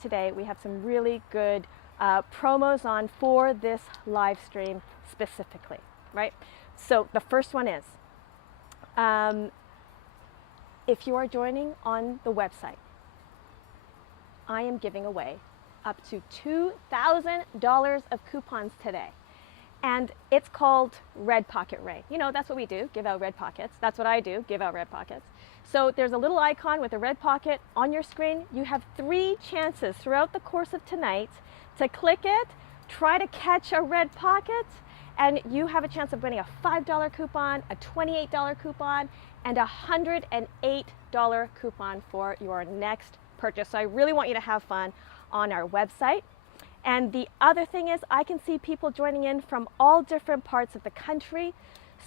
Today we have some really good promos on for this live stream specifically, right? So the first one is, if you are joining on the website, I am giving away up to $2,000 of coupons today. And it's called Red Pocket Ray. You know, that's what we do, give out red pockets. That's what I do, give out red pockets. So there's a little icon with a red pocket on your screen. You have 3 chances throughout the course of tonight to click it, try to catch a red pocket, and you have a chance of winning a $5 coupon, a $28 coupon, and a $108 coupon for your next purchase. So I really want you to have fun on our website. And the other thing is, I can see people joining in from all different parts of the country.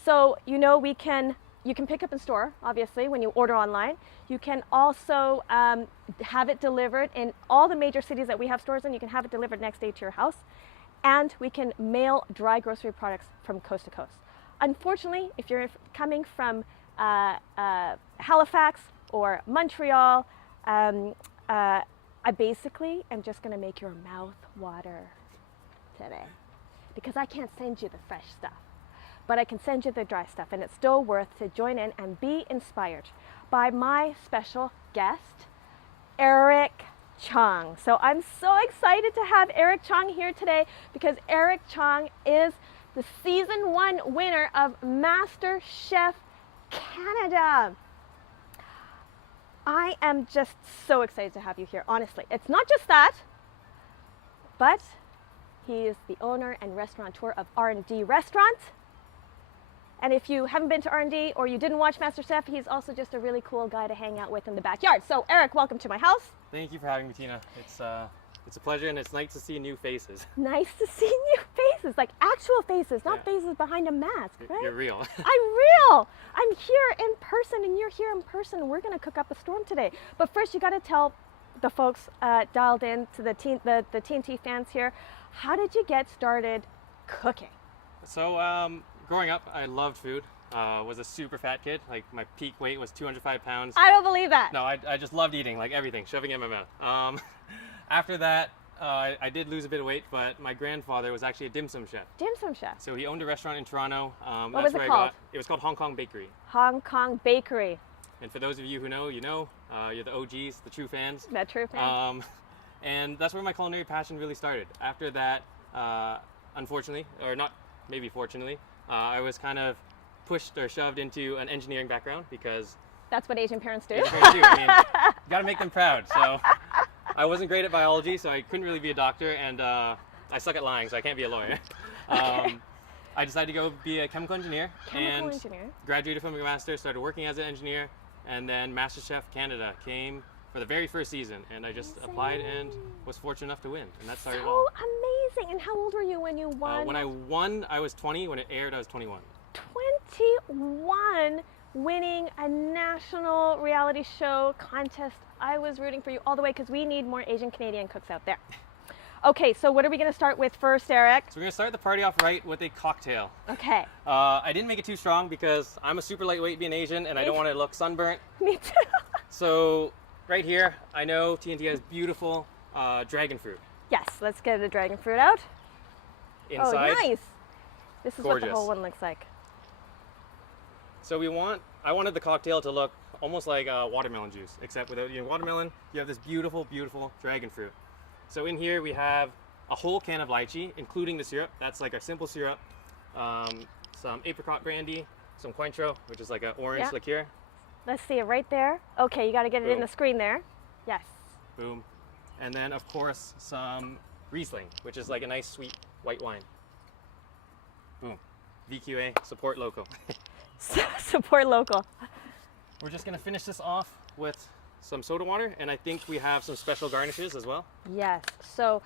So, you know, you can pick up in store, obviously, when you order online. You can also have it delivered in all the major cities that we have stores in. You can have it delivered next day to your house. And we can mail dry grocery products from coast to coast. Unfortunately, if you're coming from Halifax or Montreal, I basically am just gonna make your mouth water today, because I can't send you the fresh stuff, but I can send you the dry stuff, and it's still worth to join in and be inspired by my special guest, Eric Chong. So I'm so excited to have Eric Chong here today, because Eric Chong is the season 1 winner of MasterChef Canada. I am just so excited to have you here, honestly. It's not just that, but he is the owner and restaurateur of R&D Restaurant. And if you haven't been to R&D or you didn't watch MasterChef, he's also just a really cool guy to hang out with in the backyard. So Eric, welcome to my house. Thank you for having me, Tina. It's a pleasure, and it's nice to see new faces. Nice to see new faces, like actual faces, not faces behind a mask, right? You're real. I'm real. I'm here in person, and you're here in person. We're gonna cook up a storm today. But first, you got to tell the folks dialed in to the TNT fans here, how did you get started cooking? So, growing up, I loved food. Was a super fat kid. Like, my peak weight was 205 pounds. I don't believe that. No, I just loved eating, like everything, shoving it in my mouth. After that, I did lose a bit of weight, but my grandfather was actually a dim sum chef. Dim sum chef. So he owned a restaurant in Toronto. What was it called? It was called Hong Kong Bakery. Hong Kong Bakery. And for those of you who know, you know. You're the OGs, the true fans. The true fans. And that's where my culinary passion really started. After that, unfortunately, or not, maybe fortunately, I was kind of pushed or shoved into an engineering background, because that's what Asian parents do. Asian parents do. I mean, you gotta make them proud. So I wasn't great at biology, so I couldn't really be a doctor, and I suck at lying, so I can't be a lawyer. Okay. I decided to go be a chemical engineer, graduated from a master, started working as an engineer, and then MasterChef Canada came for the very first season, and I just applied and was fortunate enough to win, and that started it all. So amazing! And how old were you when you won? When I won, I was 20. When it aired, I was 21. 21, winning a national reality show contest. I was rooting for you all the way, because we need more Asian Canadian cooks out there. Okay, so what are we going to start with first, Eric? So we're going to start the party off right with a cocktail. Okay. I didn't make it too strong, because I'm a super lightweight being Asian, and I don't want to look sunburnt. Me too. So right here, I know TNT has beautiful dragon fruit. Yes, let's get the dragon fruit out. Inside. Oh, nice. This is gorgeous. What the whole one looks like. So I wanted the cocktail to look almost like watermelon juice, except without watermelon, you have this beautiful, beautiful dragon fruit. So in here we have a whole can of lychee, including the syrup. That's like our simple syrup. Some apricot brandy, some cointreau, which is like an orange liqueur. Let's see it right there. Okay, you got to get it in the screen there. Yes. Boom. And then, of course, some Riesling, which is like a nice, sweet white wine. Boom. VQA, support local. Support local. We're just going to finish this off with some soda water, and I think we have some special garnishes as well. Yes. So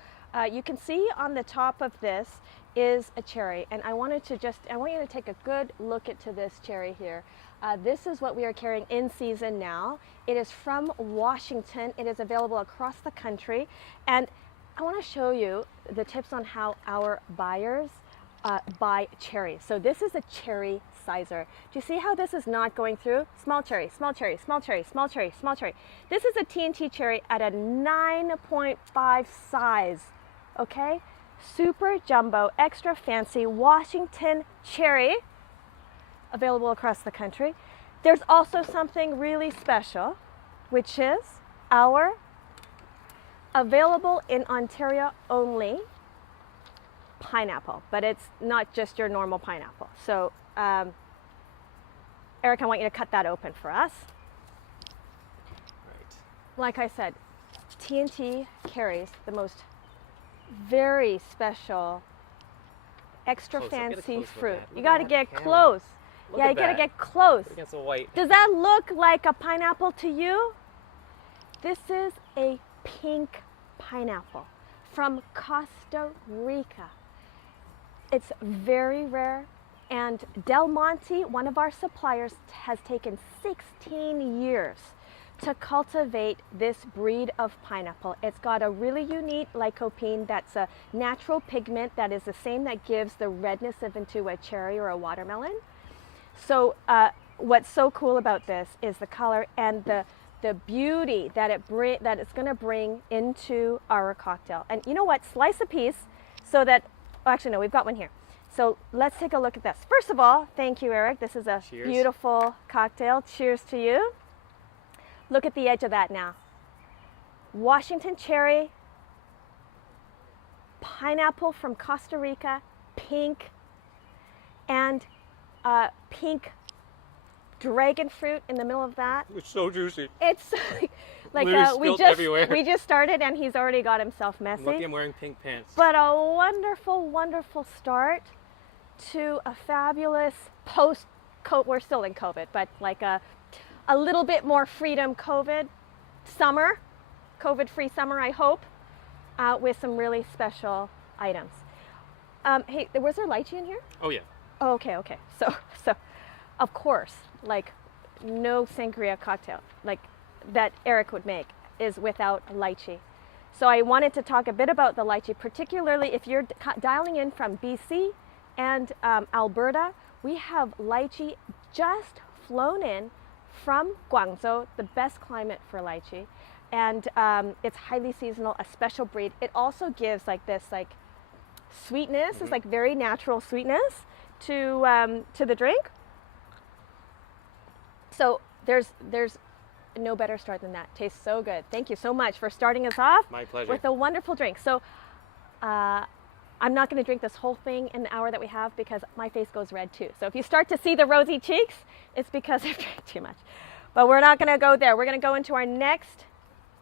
you can see on the top of this is a cherry, and I want you to take a good look at this cherry here. This is what we are carrying in season now. It is from Washington. It is available across the country, and I want to show you the tips on how our buyers by cherry. So this is a cherry sizer. Do you see how this is not going through? Small cherry, small cherry, small cherry, small cherry, small cherry. This is a Tnt cherry at a 9.5 size, okay? Super jumbo, extra fancy Washington cherry, available across the country. There's also something really special, which is our available in Ontario only pineapple, but it's not just your normal pineapple. So Eric, I want you to cut that open for us. Right. Like I said, Tnt carries the most very special, extra Close. I'll get a fancy close look fruit. at it. You Look got to at get that close. Look Yeah, at you got to that. get close. Against the white. Does that look like a pineapple to you? This is a pink pineapple from Costa Rica. It's very rare, and Del Monte, one of our suppliers, has taken 16 years to cultivate this breed of pineapple. It's got a really unique lycopene that's a natural pigment that is the same that gives the redness into a cherry or a watermelon. So what's so cool about this is the color and the beauty that it's going to bring into our cocktail. And you know what? Slice a piece so that, oh, actually no, we've got one here. So let's take a look at this. First of all, thank you, Eric. This is a Cheers. beautiful cocktail. Cheers to you. Look at the edge of that now. Washington cherry, pineapple from Costa Rica, pink, and pink dragon fruit in the middle of that. It's so juicy. It's like we just started and he's already got himself messy. Lucky I'm wearing pink pants. But a wonderful, wonderful start to a fabulous we're still in COVID, but like a little bit more freedom COVID-free summer, I hope, with some really special items. Hey, was there lychee in here? Oh yeah. Oh, okay. So of course, like no sangria cocktail like that Eric would make is without lychee. So I wanted to talk a bit about the lychee, particularly if you're dialing in from BC and Alberta. We have lychee just flown in from Guangzhou, the best climate for lychee, and it's highly seasonal, a special breed. It also gives like this like sweetness, it's like very natural sweetness to the drink. So there's no better start than that. Tastes so good. Thank you so much for starting us off. My pleasure. With a wonderful drink. So I'm not going to drink this whole thing in the hour that we have because my face goes red too. So if you start to see the rosy cheeks, it's because I've drank too much. But we're not going to go there. We're going to go into our next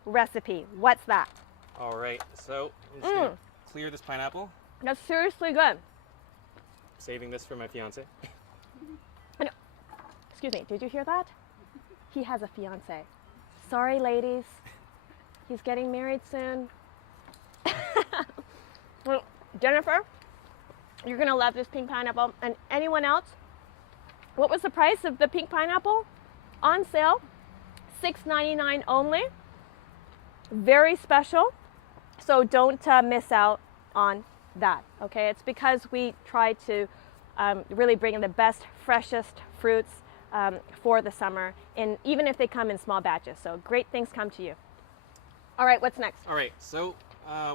recipe. What's that? All right. So I'm just gonna clear this pineapple. That's seriously good. Saving this for my fiance. Excuse me, did you hear that? He has a fiance. Sorry, ladies. He's getting married soon. Well, Jennifer, you're gonna love this pink pineapple. And anyone else? What was the price of the pink pineapple? On sale, $6.99 only. Very special. So don't miss out on that, okay? It's because we try to really bring in the best, freshest fruits for the summer, and even if they come in small batches. So great things come to you. All right, what's next? All right, so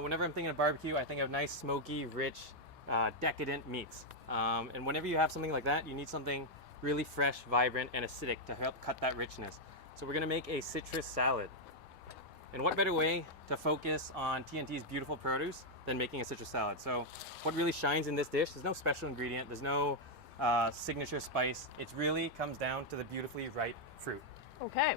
whenever I'm thinking of barbecue, I think of nice, smoky, rich, decadent meats. And whenever you have something like that, you need something really fresh, vibrant, and acidic to help cut that richness. So we're gonna make a citrus salad. And what better way to focus on Tnt's beautiful produce than making a citrus salad? So what really shines in this dish, there's no special ingredient, there's no signature spice. It really comes down to the beautifully ripe fruit. Okay.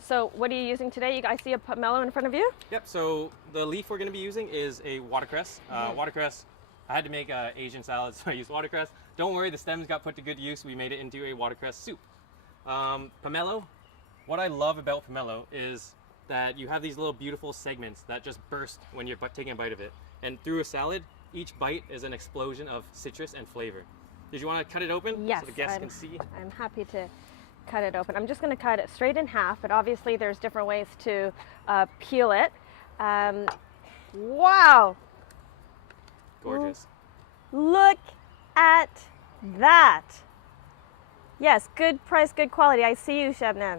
So what are you using today? You guys see a pomelo in front of you? Yep, so the leaf we're gonna be using is a watercress. Watercress, I had to make an Asian salad, so I used watercress. Don't worry, the stems got put to good use. We made it into a watercress soup. Pomelo, what I love about pomelo is that you have these little beautiful segments that just burst when you're taking a bite of it. And through a salad, each bite is an explosion of citrus and flavor. Did you want to cut it open? Yes, so the guests can see? I'm happy to cut it open. I'm just going to cut it straight in half, but obviously there's different ways to peel it. Wow! Gorgeous. Look at that. Yes, good price, good quality. I see you, Shabnam.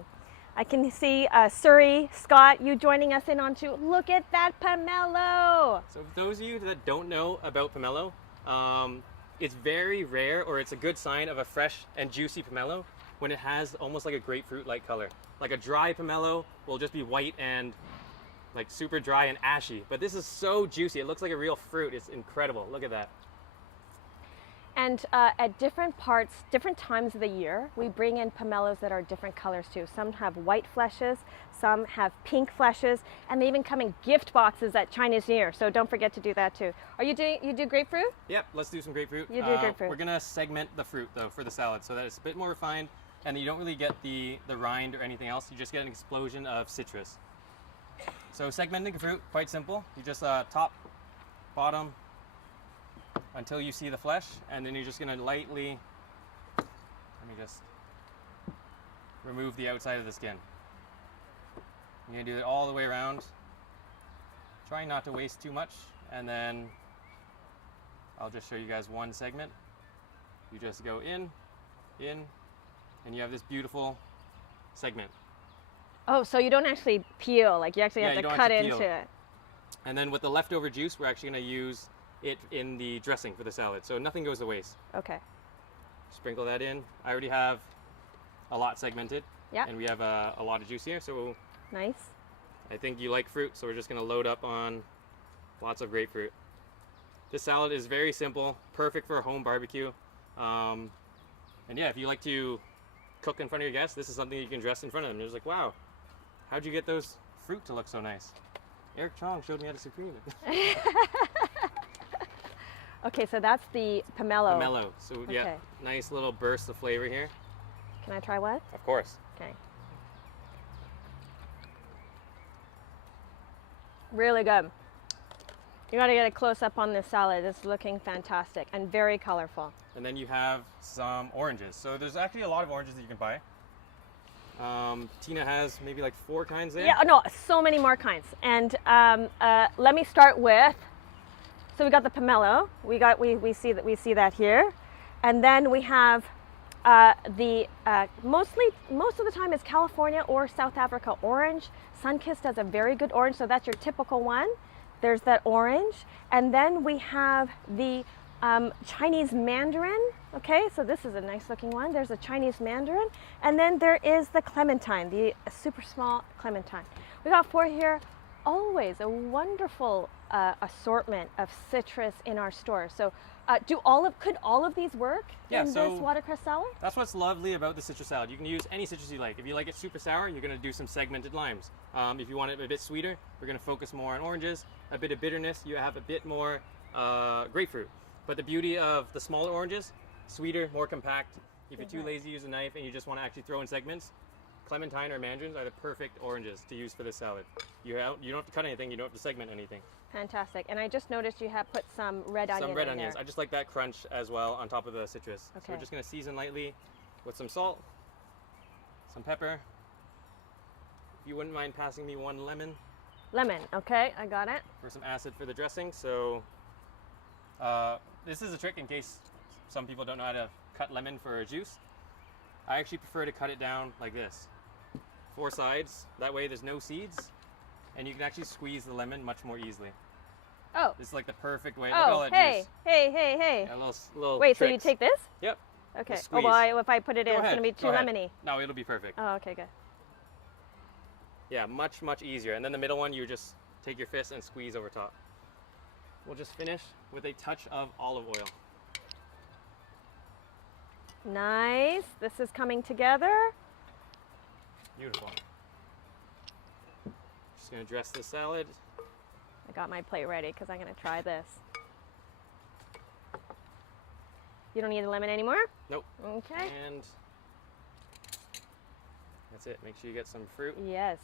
I can see Surrey, Scott, you joining us in on too. Look at that pomelo. So for those of you that don't know about pomelo, it's very rare, or it's a good sign of a fresh and juicy pomelo when it has almost like a grapefruit-like color. Like a dry pomelo will just be white and like super dry and ashy, but this is so juicy. It looks like a real fruit. It's incredible. Look at that. And at different times of the year, we bring in pomelos that are different colors too. Some have white fleshes, some have pink fleshes, and they even come in gift boxes at Chinese New Year. So don't forget to do that too. You do grapefruit? Yep, let's do some grapefruit. You do grapefruit. We're gonna segment the fruit though for the salad so that it's a bit more refined, and you don't really get the rind or anything else. You just get an explosion of citrus. So segmenting fruit, quite simple. You just top, bottom, until you see the flesh, and then you're just gonna lightly, let me just remove the outside of the skin. You're gonna do it all the way around, trying not to waste too much, and then I'll just show you guys one segment. You just go in, and you have this beautiful segment. Oh, so you don't actually peel, like you actually have to cut into it. And then with the leftover juice, we're actually gonna use it in the dressing for the salad, so nothing goes to waste. Okay. Sprinkle that in. I already have a lot segmented. Yeah. And we have a lot of juice here, so nice. I think you like fruit, so we're just gonna load up on lots of grapefruit. This salad is very simple, perfect for a home barbecue. And yeah, if you like to cook in front of your guests, this is something you can dress in front of them. They're just like, wow, how'd you get those fruit to look so nice? Eric Chong showed me how to supreme it. Okay, so that's the pomelo. Pomelo. So okay. Yeah, nice little burst of flavor here. Can I try what? Of course. Okay. Really good. You gotta get a close up on this salad. It's looking fantastic and very colorful. And then you have some oranges. So there's actually a lot of oranges that you can buy. Tina has maybe like 4 kinds there. Yeah, no, so many more kinds. And let me start with. So we got the pomelo. We see that here, and then we have most of the time it's California or South Africa orange. Sunkist does a very good orange, so that's your typical one. There's that orange, and then we have the Chinese mandarin. Okay, so this is a nice looking one. There's a Chinese mandarin, and then there is the clementine, the super small clementine. We got 4 here. Always a wonderful assortment of citrus in our store. So could all of these work in this watercress salad? That's what's lovely about the citrus salad. You can use any citrus you like. If you like it super sour, you're gonna do some segmented limes. If you want it a bit sweeter, we're gonna focus more on oranges. A bit of bitterness, you have a bit more grapefruit. But the beauty of the smaller oranges, sweeter, more compact. If you're too lazy to use a knife and you just wanna actually throw in segments, clementine or mandarins are the perfect oranges to use for this salad. You don't have to cut anything, you don't have to segment anything. Fantastic. And I just noticed you have put some red onion Some red in onions. there. I just like that crunch as well on top of the citrus. Okay. So we're just gonna season lightly with some salt, some pepper. If you wouldn't mind passing me 1 lemon. Lemon, okay, I got it. For some acid for the dressing. So this is a trick in case some people don't know how to cut lemon for a juice. I actually prefer to cut it down like this. 4 sides, that way there's no seeds, and you can actually squeeze the lemon much more easily. Oh. This is like the perfect way. Look at all that juice. Hey. Yeah, little Wait, tricks. so you take this? Yep. Okay. Just Oh, squeeze. well, if I put it in, Go it's ahead. going to be too Go ahead. lemony. No, it'll be perfect. Oh, okay, good. Yeah, much easier. And then the middle one, you just take your fist and squeeze over top. We'll just finish with a touch of olive oil. Nice. This is coming together. Beautiful. Just gonna dress the salad. I got my plate ready because I'm going to try this. You don't need the lemon anymore? Nope. Okay. And that's it. Make sure you get some fruit. Yes.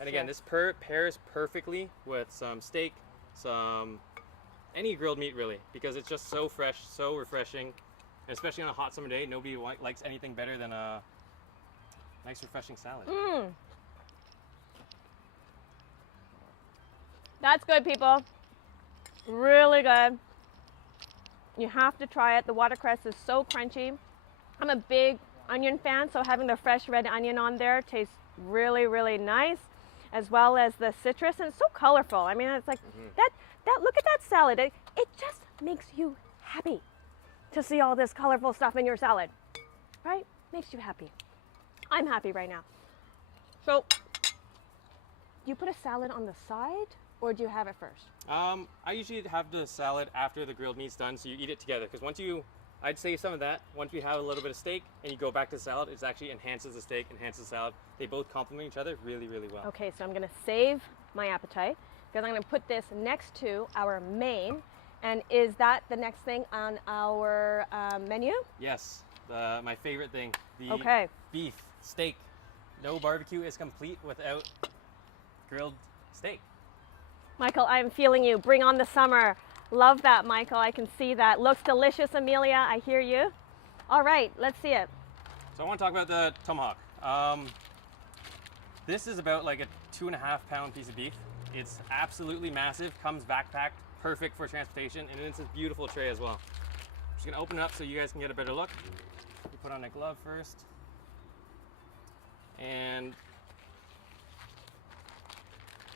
And again, this pairs perfectly with some steak, any grilled meat really, because it's just so fresh, so refreshing. And especially on a hot summer day, nobody likes anything better than a nice refreshing salad. That's good, people. Really good. You have to try it. The watercress is so crunchy. I'm a big onion fan, so having the fresh red onion on there tastes really, really nice, as well as the citrus, and it's so colorful. I mean, it's like that look at that salad. It just makes you happy to see all this colorful stuff in your salad, right? Makes you happy. I'm happy right now. So, do you put a salad on the side, or do you have it first? I usually have the salad after the grilled meat's done, so you eat it together. Because I'd save some of that. Once you have a little bit of steak and you go back to the salad, it actually enhances the steak, enhances the salad. They both complement each other really, really well. Okay, so I'm gonna save my appetite because I'm gonna put this next to our main. And is that the next thing on our menu? Yes, my favorite thing, the Okay. beef steak. No barbecue is complete without grilled steak. Michael, I'm feeling you. Bring on the summer. Love that, Michael. I can see that. Looks delicious, Amelia. I hear you. All right, let's see it. So I want to talk about the tomahawk. This is about like a 2.5 pound piece of beef. It's absolutely massive, comes backpacked, perfect for transportation, and it's a beautiful tray as well. I'm just gonna open it up so you guys can get a better look. You put on a glove first. And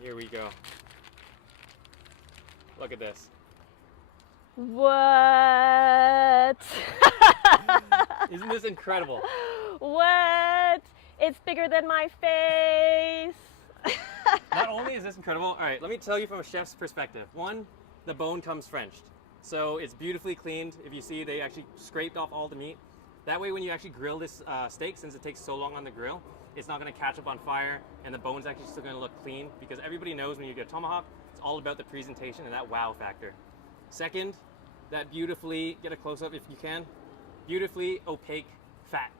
here we go. Look at this. What? Isn't this incredible? What? It's bigger than my face. Not only is this incredible, all right, let me tell you from a chef's perspective. One, the bone comes Frenched. So it's beautifully cleaned. If you see, they actually scraped off all the meat. That way, when you actually grill this steak, since it takes so long on the grill, it's not gonna catch up on fire, and the bone's actually still gonna look clean, because everybody knows when you get tomahawk, it's all about the presentation and that wow factor. Second, that beautifully, get a close-up if you can, beautifully opaque fat.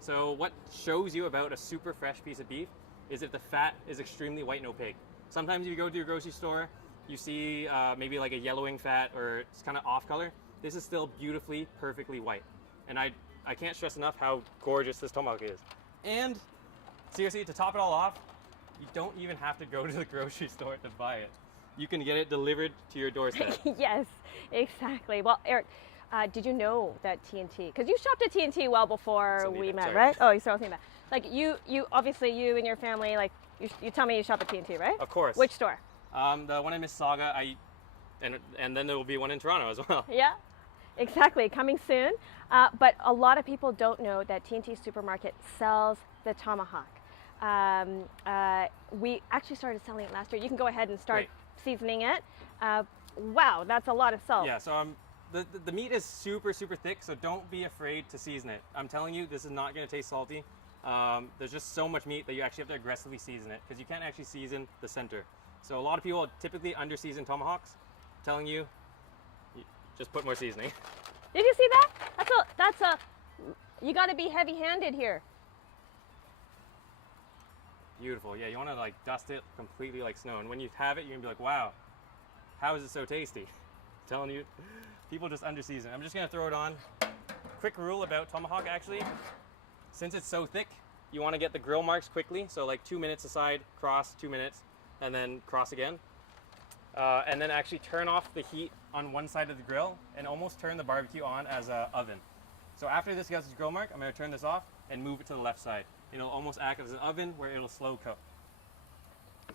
So what shows you about a super fresh piece of beef is if the fat is extremely white and opaque. Sometimes if you go to your grocery store, you see maybe like a yellowing fat or it's kind of off color. This is still beautifully, perfectly white. And I can't stress enough how gorgeous this tomahawk is. And seriously, to top it all off, you don't even have to go to the grocery store to buy it. You can get it delivered to your doorstep. Yes, exactly. Well, Eric, did you know that TNT, because you shopped at TNT well before we met, right? Oh, you still thinking about. Like you obviously you and your family, like you tell me you shop at TNT, right? Of course. Which store? The one in Mississauga, and then there will be one in Toronto as well. Yeah, exactly. Coming soon. But a lot of people don't know that TNT Supermarket sells the tomahawk. We actually started selling it last year. You can go ahead and start seasoning it. Wow, that's a lot of salt. Yeah, so the meat is super, super thick, so don't be afraid to season it. I'm telling you, this is not going to taste salty. There's just so much meat that you actually have to aggressively season it, because you can't actually season the center. So a lot of people typically under-season tomahawks. I'm telling you, just put more seasoning. Did you see that? That's a you got to be heavy-handed here. Beautiful. Yeah, you want to like dust it completely like snow. And when you have it, you're going to be like, wow, how is it so tasty? I'm telling you, people just under-season. I'm just going to throw it on. Quick rule about tomahawk, actually. Since it's so thick, you want to get the grill marks quickly. So like 2 minutes aside, cross 2 minutes, and then cross again. And then actually turn off the heat on one side of the grill and almost turn the barbecue on as an oven. So after this gets its grill mark, I'm going to turn this off and move it to the left side. It'll almost act as an oven where it'll slow cook.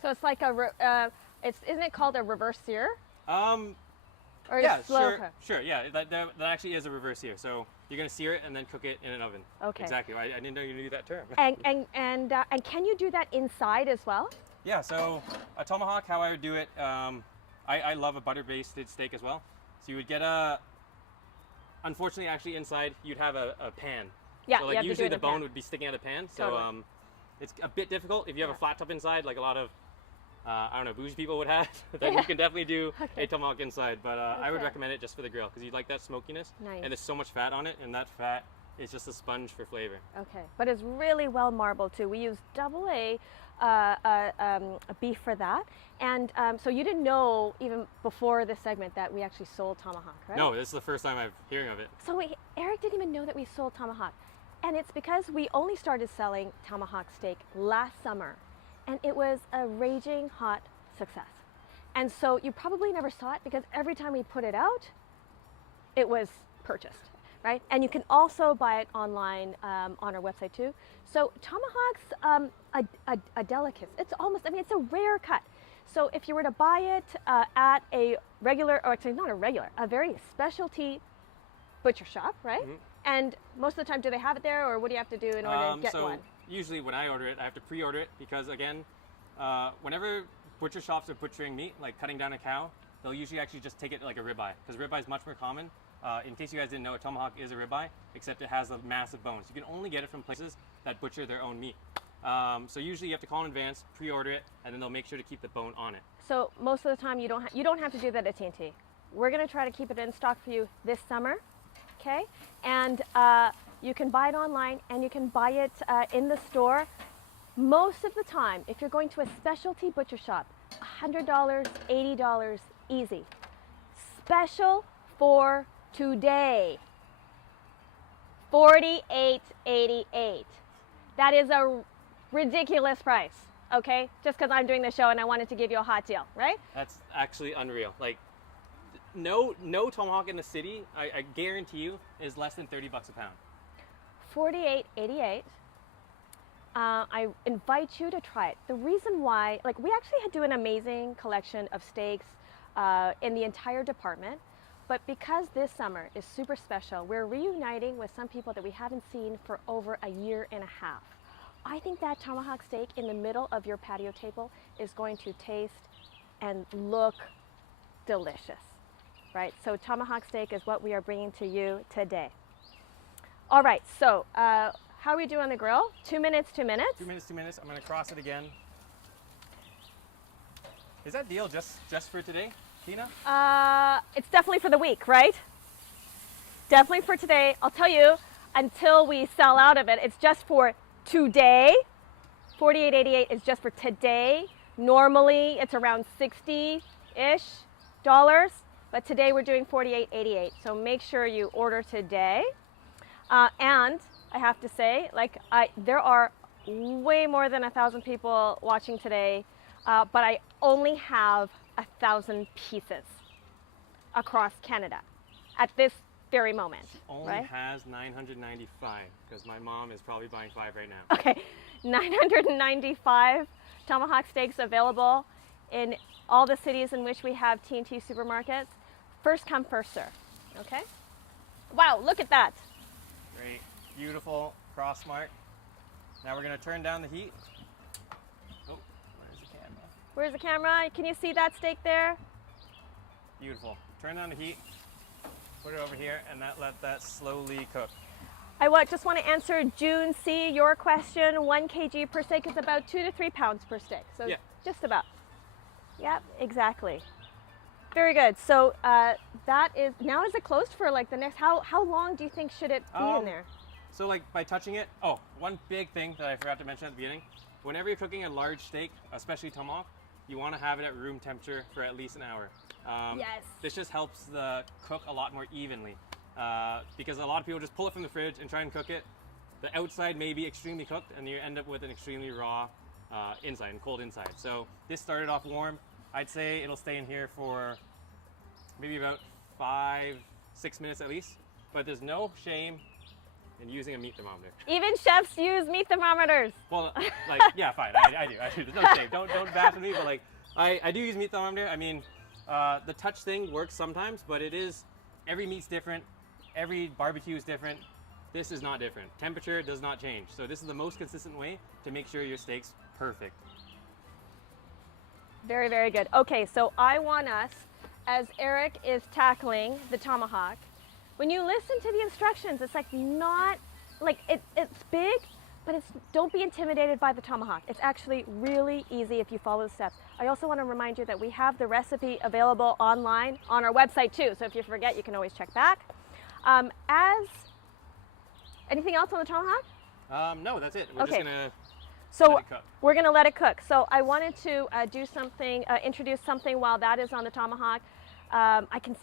So it's like isn't it called a reverse sear? Or yeah, slow cook? Sure, yeah, that actually is a reverse sear. So you're going to sear it and then cook it in an oven. Okay. Exactly. I didn't know you knew that term. And can you do that inside as well? Yeah, so a tomahawk, how I would do it, I love a butter-basted steak as well. So you would get unfortunately, actually inside, you'd have a pan. Yeah, so like usually the bone would be sticking out of the pan. So totally. It's a bit difficult if you have a flat top inside, like a lot of, I don't know, bougie people would have. Then you can definitely do a tomahawk inside. But I would recommend it just for the grill, because you like that smokiness. Nice. And there's so much fat on it, and that fat is just a sponge for flavor. Okay, but it's really well marbled too. We use AA beef for that. And so you didn't know even before this segment that we actually sold tomahawk, right? No, this is the first time I'm hearing of it. So Eric didn't even know that we sold tomahawk. And it's because we only started selling tomahawk steak last summer. And it was a raging hot success. And so you probably never saw it because every time we put it out, it was purchased, right? And you can also buy it online on our website too. So tomahawk's a delicacy. It's almost, I mean, it's a rare cut. So if you were to buy it at a regular, or actually not a regular, a very specialty butcher shop, right? Mm-hmm. And most of the time, do they have it there, or what do you have to do in order to get one? Usually when I order it, I have to pre-order it because again, whenever butcher shops are butchering meat, like cutting down a cow, they'll usually actually just take it like a ribeye, because ribeye is much more common. In case you guys didn't know, a tomahawk is a ribeye, except it has a massive bones. You can only get it from places that butcher their own meat. So usually you have to call in advance, pre-order it, and then they'll make sure to keep the bone on it. So most of the time you don't have to do that at TNT. We're going to try to keep it in stock for you this summer, okay? And you can buy it online and you can buy it in the store. Most of the time, if you're going to a specialty butcher shop, $100, $80, easy. Special for today, $48.88. That is a ridiculous price, okay? Just because I'm doing the show and I wanted to give you a hot deal, right? That's actually unreal. Like, no tomahawk in the city, I guarantee you, is less than 30 bucks a pound. $48.88. I invite you to try it. The reason why, like, we actually do an amazing collection of steaks in the entire department, but because this summer is super special, we're reuniting with some people that we haven't seen for over a year and a half. I think that tomahawk steak in the middle of your patio table is going to taste and look delicious, right? So tomahawk steak is what we are bringing to you today. All right, so how are we doing on the grill? 2 minutes, 2 minutes? 2 minutes, 2 minutes. I'm gonna cross it again. Is that deal just for today, Tina? It's definitely for the week, right? Definitely for today. I'll tell you, until we sell out of it, it's just for today. $48.88 is just for today. Normally it's around $60-ish, but today we're doing $48.88. So make sure you order today. And I have to say, like, there are way more than 1,000 people watching today, but I only have 1,000 pieces across Canada at this very moment. She only right? has 995 because my mom is probably buying 5 right now. Okay, 995 tomahawk steaks available in all the cities in which we have TNT supermarkets. First come, first serve. Okay. Wow, look at that. Great, beautiful cross mark. Now we're gonna turn down the heat. Oh, where's the camera? Where's the camera? Can you see that steak there? Beautiful. Turn down the heat. Put it over here and let that slowly cook. I just want to answer June C, your question. 1 kg per steak is about 2 to 3 pounds per steak. So yeah. Just about. Yep, exactly. Very good. So that is, now is it closed for like the next, how long do you think should it be in there? So like by touching it, one big thing that I forgot to mention at the beginning, whenever you're cooking a large steak, especially tomahawk, you want to have it at room temperature for at least an hour. Yes. This just helps the cook a lot more evenly because a lot of people just pull it from the fridge and try and cook it. The outside may be extremely cooked and you end up with an extremely raw inside and cold inside. So this started off warm. I'd say it'll stay in here for maybe about 5-6 minutes at least, but there's no shame in using a meat thermometer. Even chefs use meat thermometers. Well, like, yeah, fine, I do. There's no shame. Don't bash me, but like, I do use meat thermometer. I mean, the touch thing works sometimes, but every meat's different. Every barbecue is different. This is not different. Temperature does not change. So this is the most consistent way to make sure your steak's perfect. Very, very good. Okay, so I want us, as Eric is tackling the tomahawk, when you listen to the instructions, it's like not, like it's big, but don't be intimidated by the tomahawk. It's actually really easy if you follow the steps. I also want to remind you that we have the recipe available online on our website too. So if you forget, you can always check back. Anything else on the tomahawk? No, that's it. We're just gonna So let it cook. We're gonna let it cook. So I wanted to introduce something while that is on the tomahawk.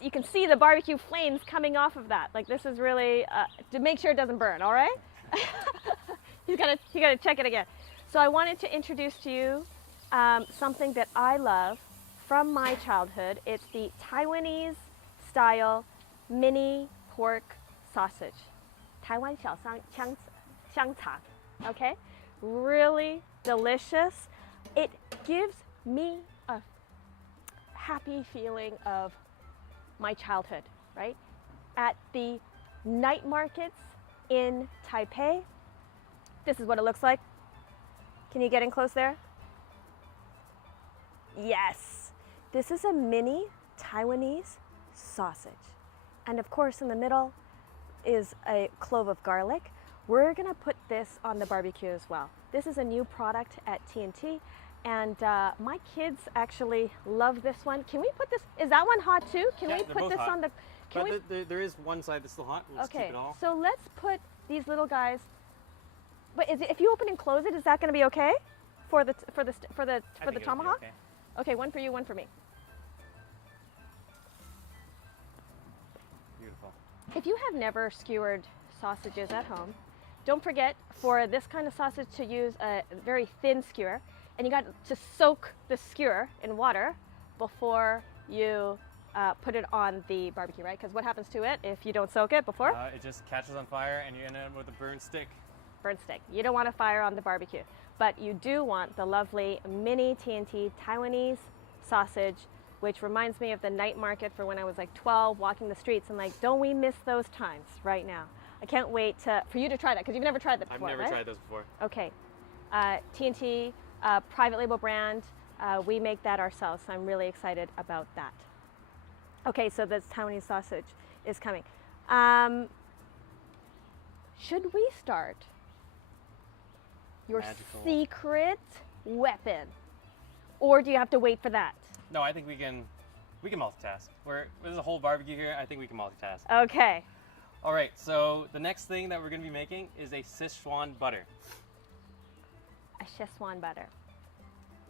You can see the barbecue flames coming off of that. Like this is really to make sure it doesn't burn. All right. You gotta check it again. So I wanted to introduce to you something that I love from my childhood. It's the Taiwanese style mini pork sausage. Taiwan 小香肠, okay? Really delicious. It gives me a happy feeling of my childhood, right? At the night markets in Taipei, this is what it looks like. Can you get in close there? Yes, this is a mini Taiwanese sausage. And of course, in the middle is a clove of garlic. We're gonna put this on the barbecue as well. This is a new product at TNT, and my kids actually love this one. Can we put this, is that one hot too? Can we put this on the, there is one side that's still hot. Let's keep it all. So let's put these little guys, but if you open and close it, is that gonna be okay for the tomahawk? Okay. Okay, one for you, one for me. Beautiful. If you have never skewered sausages at home, don't forget for this kind of sausage to use a very thin skewer, and you got to soak the skewer in water before you put it on the barbecue, right? Because what happens to it if you don't soak it before? It just catches on fire and you end up with a burned stick. Burnt stick. You don't want a fire on the barbecue, but you do want the lovely mini TNT Taiwanese sausage, which reminds me of the night market for when I was like 12, walking the streets, and like, don't we miss those times right now? I can't wait for you to try that, because you've never tried that before, I've never right? tried those before. Okay. TNT, private label brand, we make that ourselves, so I'm really excited about that. Okay, so this Taiwanese sausage is coming. Should we start your Magical secret weapon, or do you have to wait for that? No, I think we can multitask. There's a whole barbecue here. I think we can multitask. Okay. All right, so the next thing that we're going to be making is a Szechuan butter. A Szechuan butter.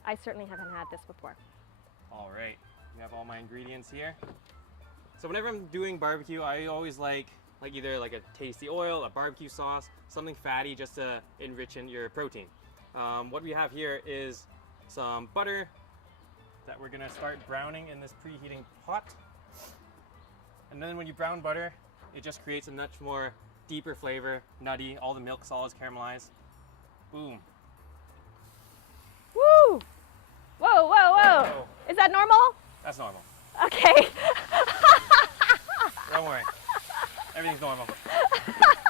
I certainly haven't had this before. All right, we have all my ingredients here. So whenever I'm doing barbecue, I always like either like a tasty oil, a barbecue sauce, something fatty just to enrich in your protein. What we have here is some butter that we're gonna start browning in this preheating pot. And then when you brown butter, it just creates a much more deeper flavor, nutty, all the milk solids caramelize. Boom. Woo! Whoa, whoa, whoa! Whoa. Is that normal? That's normal. Okay. Don't worry. Everything's normal.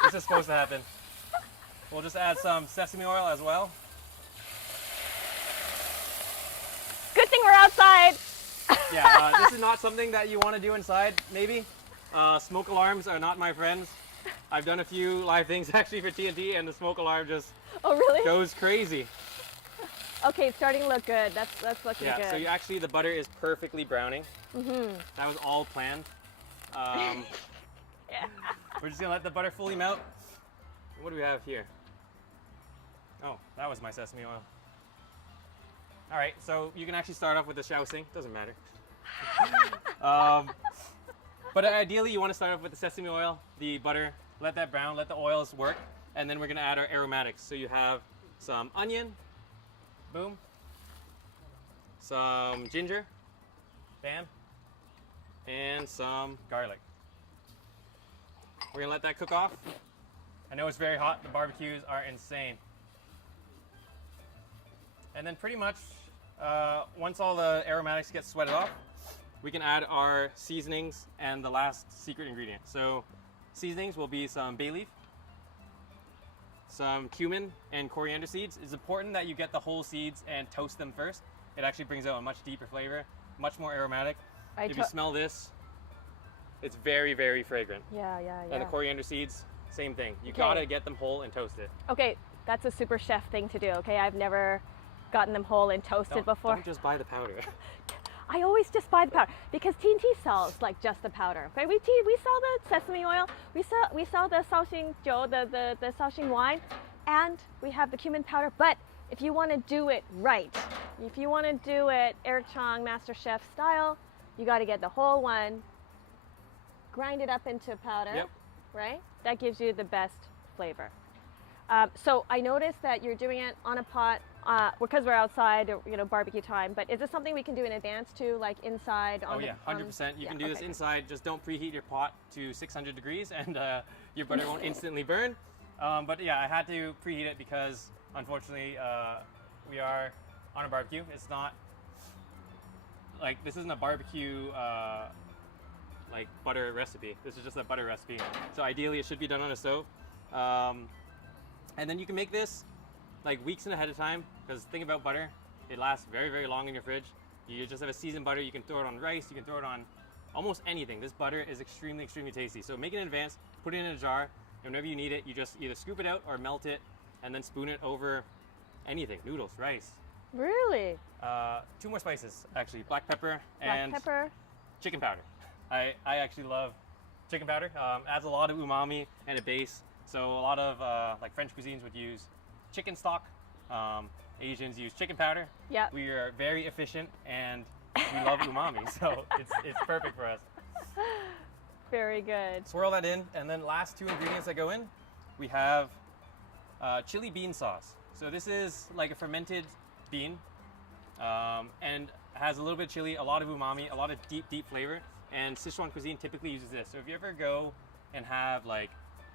This is supposed to happen. We'll just add some sesame oil as well. Good thing we're outside. Yeah, this is not something that you want to do inside, maybe. Smoke alarms are not my friends. I've done a few live things actually for TNT, and the smoke alarm just really? goes crazy. Okay, it's starting to look good. That's looking good. Yeah, so actually the butter is perfectly browning. Mm-hmm. That was all planned. Yeah. We're just gonna let the butter fully melt. What do we have here? Oh, that was my sesame oil. All right, so you can actually start off with the shaoxing. Doesn't matter. But ideally, you want to start off with the sesame oil, the butter. Let that brown. Let the oils work, and then we're gonna add our aromatics. So you have some onion. Boom. Some ginger. Bam. And some garlic. We're gonna let that cook off. I know it's very hot. The barbecues are insane. And then pretty much, once all the aromatics get sweated off, we can add our seasonings and the last secret ingredient. So seasonings will be some bay leaf, some cumin and coriander seeds. It's important that you get the whole seeds and toast them first. It actually brings out a much deeper flavor, much more aromatic. If you smell this, it's very, very fragrant. Yeah. And the coriander seeds, same thing. You gotta get them whole and toast it. Okay, that's a super chef thing to do, okay? I've never gotten them whole and toasted before. Don't just buy the powder. I always just buy the powder because TNT sells like just the powder. Okay, we sell the sesame oil, we sell the Shaoxing Jiu, the Shaoxing wine, and we have the cumin powder. But if you want to do it right, if you want to do it Eric Chong MasterChef style, you got to get the whole one, grind it up into powder, right? That gives you the best flavor. So I noticed that you're doing it on a pot because we're outside, you know, barbecue time. But is this something we can do in advance too, like inside? Oh yeah, 100%. You can do this inside. Just don't preheat your pot to 600 degrees, and your butter won't instantly burn. But yeah, I had to preheat it because unfortunately we are on a barbecue. It's not like, this isn't a barbecue like butter recipe. This is just a butter recipe. So ideally it should be done on a stove. And then you can make this like weeks in ahead of time, because think about butter, it lasts very, very long in your fridge. You just have a seasoned butter. You can throw it on rice, you can throw it on almost anything. This butter is extremely, extremely tasty. So make it in advance, put it in a jar, and whenever you need it, you just either scoop it out or melt it and then spoon it over anything, noodles, rice. Really? 2 more spices actually, black pepper and chicken powder. I actually love chicken powder. Adds a lot of umami and a base. So a lot of like French cuisines would use chicken stock. Asians use chicken powder. Yeah. We are very efficient and we love umami, so it's perfect for us. Very good. Swirl that in, and then last 2 ingredients that go in, we have chili bean sauce. So this is like a fermented bean, and has a little bit of chili, a lot of umami, a lot of deep, deep flavor. And Sichuan cuisine typically uses this. So if you ever go and have like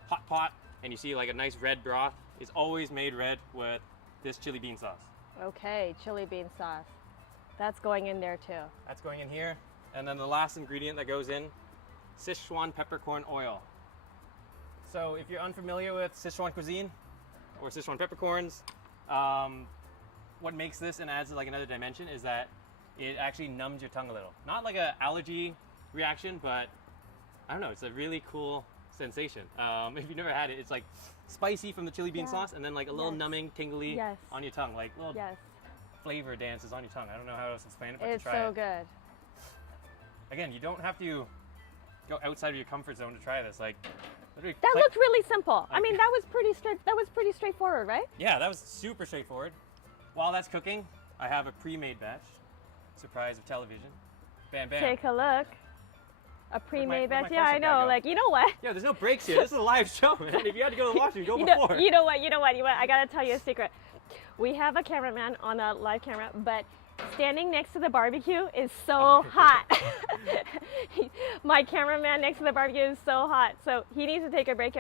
hot pot and you see like a nice red broth, it's always made red with this chili bean sauce. Okay, chili bean sauce. That's going in there too. That's going in here. And then the last ingredient that goes in, Sichuan peppercorn oil. So if you're unfamiliar with Sichuan cuisine or Sichuan peppercorns, what makes this and adds like another dimension is that it actually numbs your tongue a little. Not like an allergy reaction, but I don't know, it's a really cool sensation. If you've never had it, it's like spicy from the chili bean sauce, and then like a little numbing, tingly on your tongue, like little flavor dances on your tongue. I don't know how else to explain it, but it's to try it. so good. Again, you don't have to go outside of your comfort zone to try this. Like, literally that looked really simple. I mean, that was pretty straightforward, right? Yeah, that was super straightforward. While that's cooking, I have a pre-made batch. Surprise of television. Bam, bam. Take a look. A pre-made batch. Yeah, I know. Like, you know what? Yeah, there's no breaks here. This is a live show, man. If you had to go to the washroom, go before. You know what? I gotta tell you a secret. We have a cameraman on a live camera, but standing next to the barbecue is so hot. My cameraman next to the barbecue is so hot, so he needs to take a break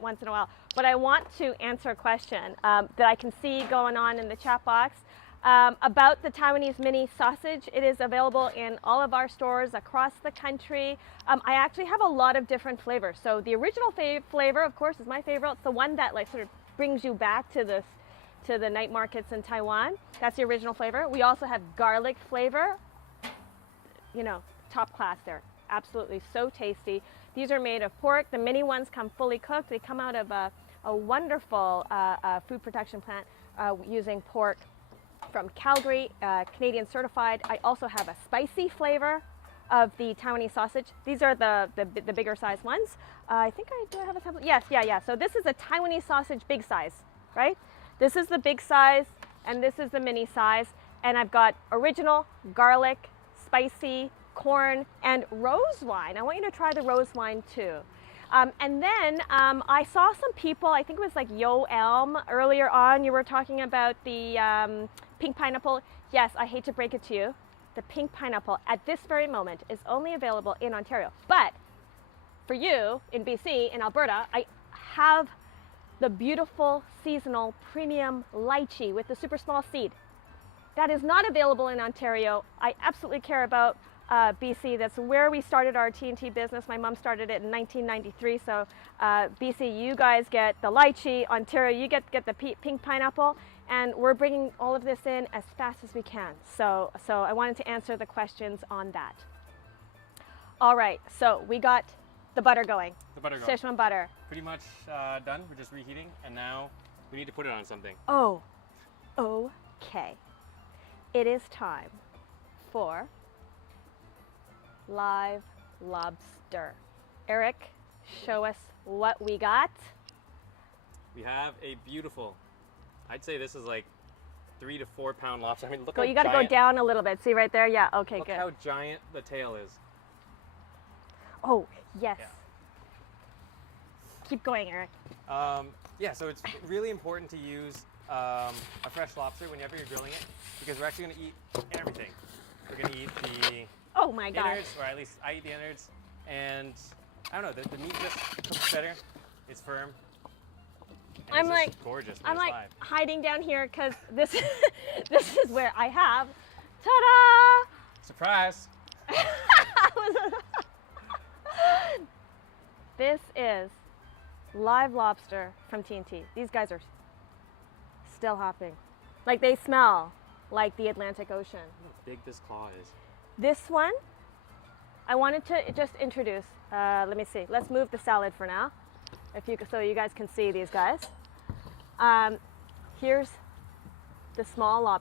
once in a while. But I want to answer a question that I can see going on in the chat box about the Taiwanese mini sausage. It is available in all of our stores across the country. I actually have a lot of different flavors. So the original flavor, of course, is my favorite. It's the one that like sort of brings you back to the night markets in Taiwan. That's the original flavor. We also have garlic flavor. You know, top class there. Absolutely so tasty. These are made of pork. The mini ones come fully cooked. They come out of a wonderful food production plant using pork from Calgary, Canadian certified. I also have a spicy flavor of the Taiwanese sausage. These are the bigger size ones. I think do I have a sample? Yes, yeah. So this is a Taiwanese sausage big size, right? This is the big size, and this is the mini size. And I've got original, garlic, spicy, corn, and rose wine. I want you to try the rose wine too. And then I saw some people, I think it was like Yo Elm earlier on, you were talking about the pink pineapple. Yes, I hate to break it to you. The pink pineapple at this very moment is only available in Ontario. But for you in BC, in Alberta, I have the beautiful seasonal premium lychee with the super small seed. That is not available in Ontario. I absolutely care about BC. That's where we started our Tnt business. My mom started it in 1993. So BC, you guys get the lychee. Ontario, you get the pink pineapple. And we're bringing all of this in as fast as we can. So I wanted to answer the questions on that. All right, so we got the butter going. The butter going. Sichuan butter. Pretty much done. We're just reheating, and now we need to put it on something. Oh, okay. It is time for live lobster. Eric, show us what we got. We have a beautiful, I'd say this is like 3 to 4 pound lobster. I mean, look how you got to go down a little bit. See right there? Yeah, okay, look good. Look how giant the tail is. Oh, yes. Yeah. Keep going, Eric. Yeah, so it's really important to use a fresh lobster whenever you're grilling it, because we're actually going to eat everything. We're going to eat the Oh my God. innards, or at least I eat the innards, and I don't know, the meat just cooks better. It's firm. And I'm it's like, just gorgeous. I'm when it's like live. hiding down here because this, this is where I have, ta-da! Surprise! This is live lobster from Tnt. These guys are still hopping. Like they smell like the Atlantic Ocean. Look how big this claw is. This one, I wanted to just introduce. Let me see. Let's move the salad for now, so you guys can see these guys. Here's the small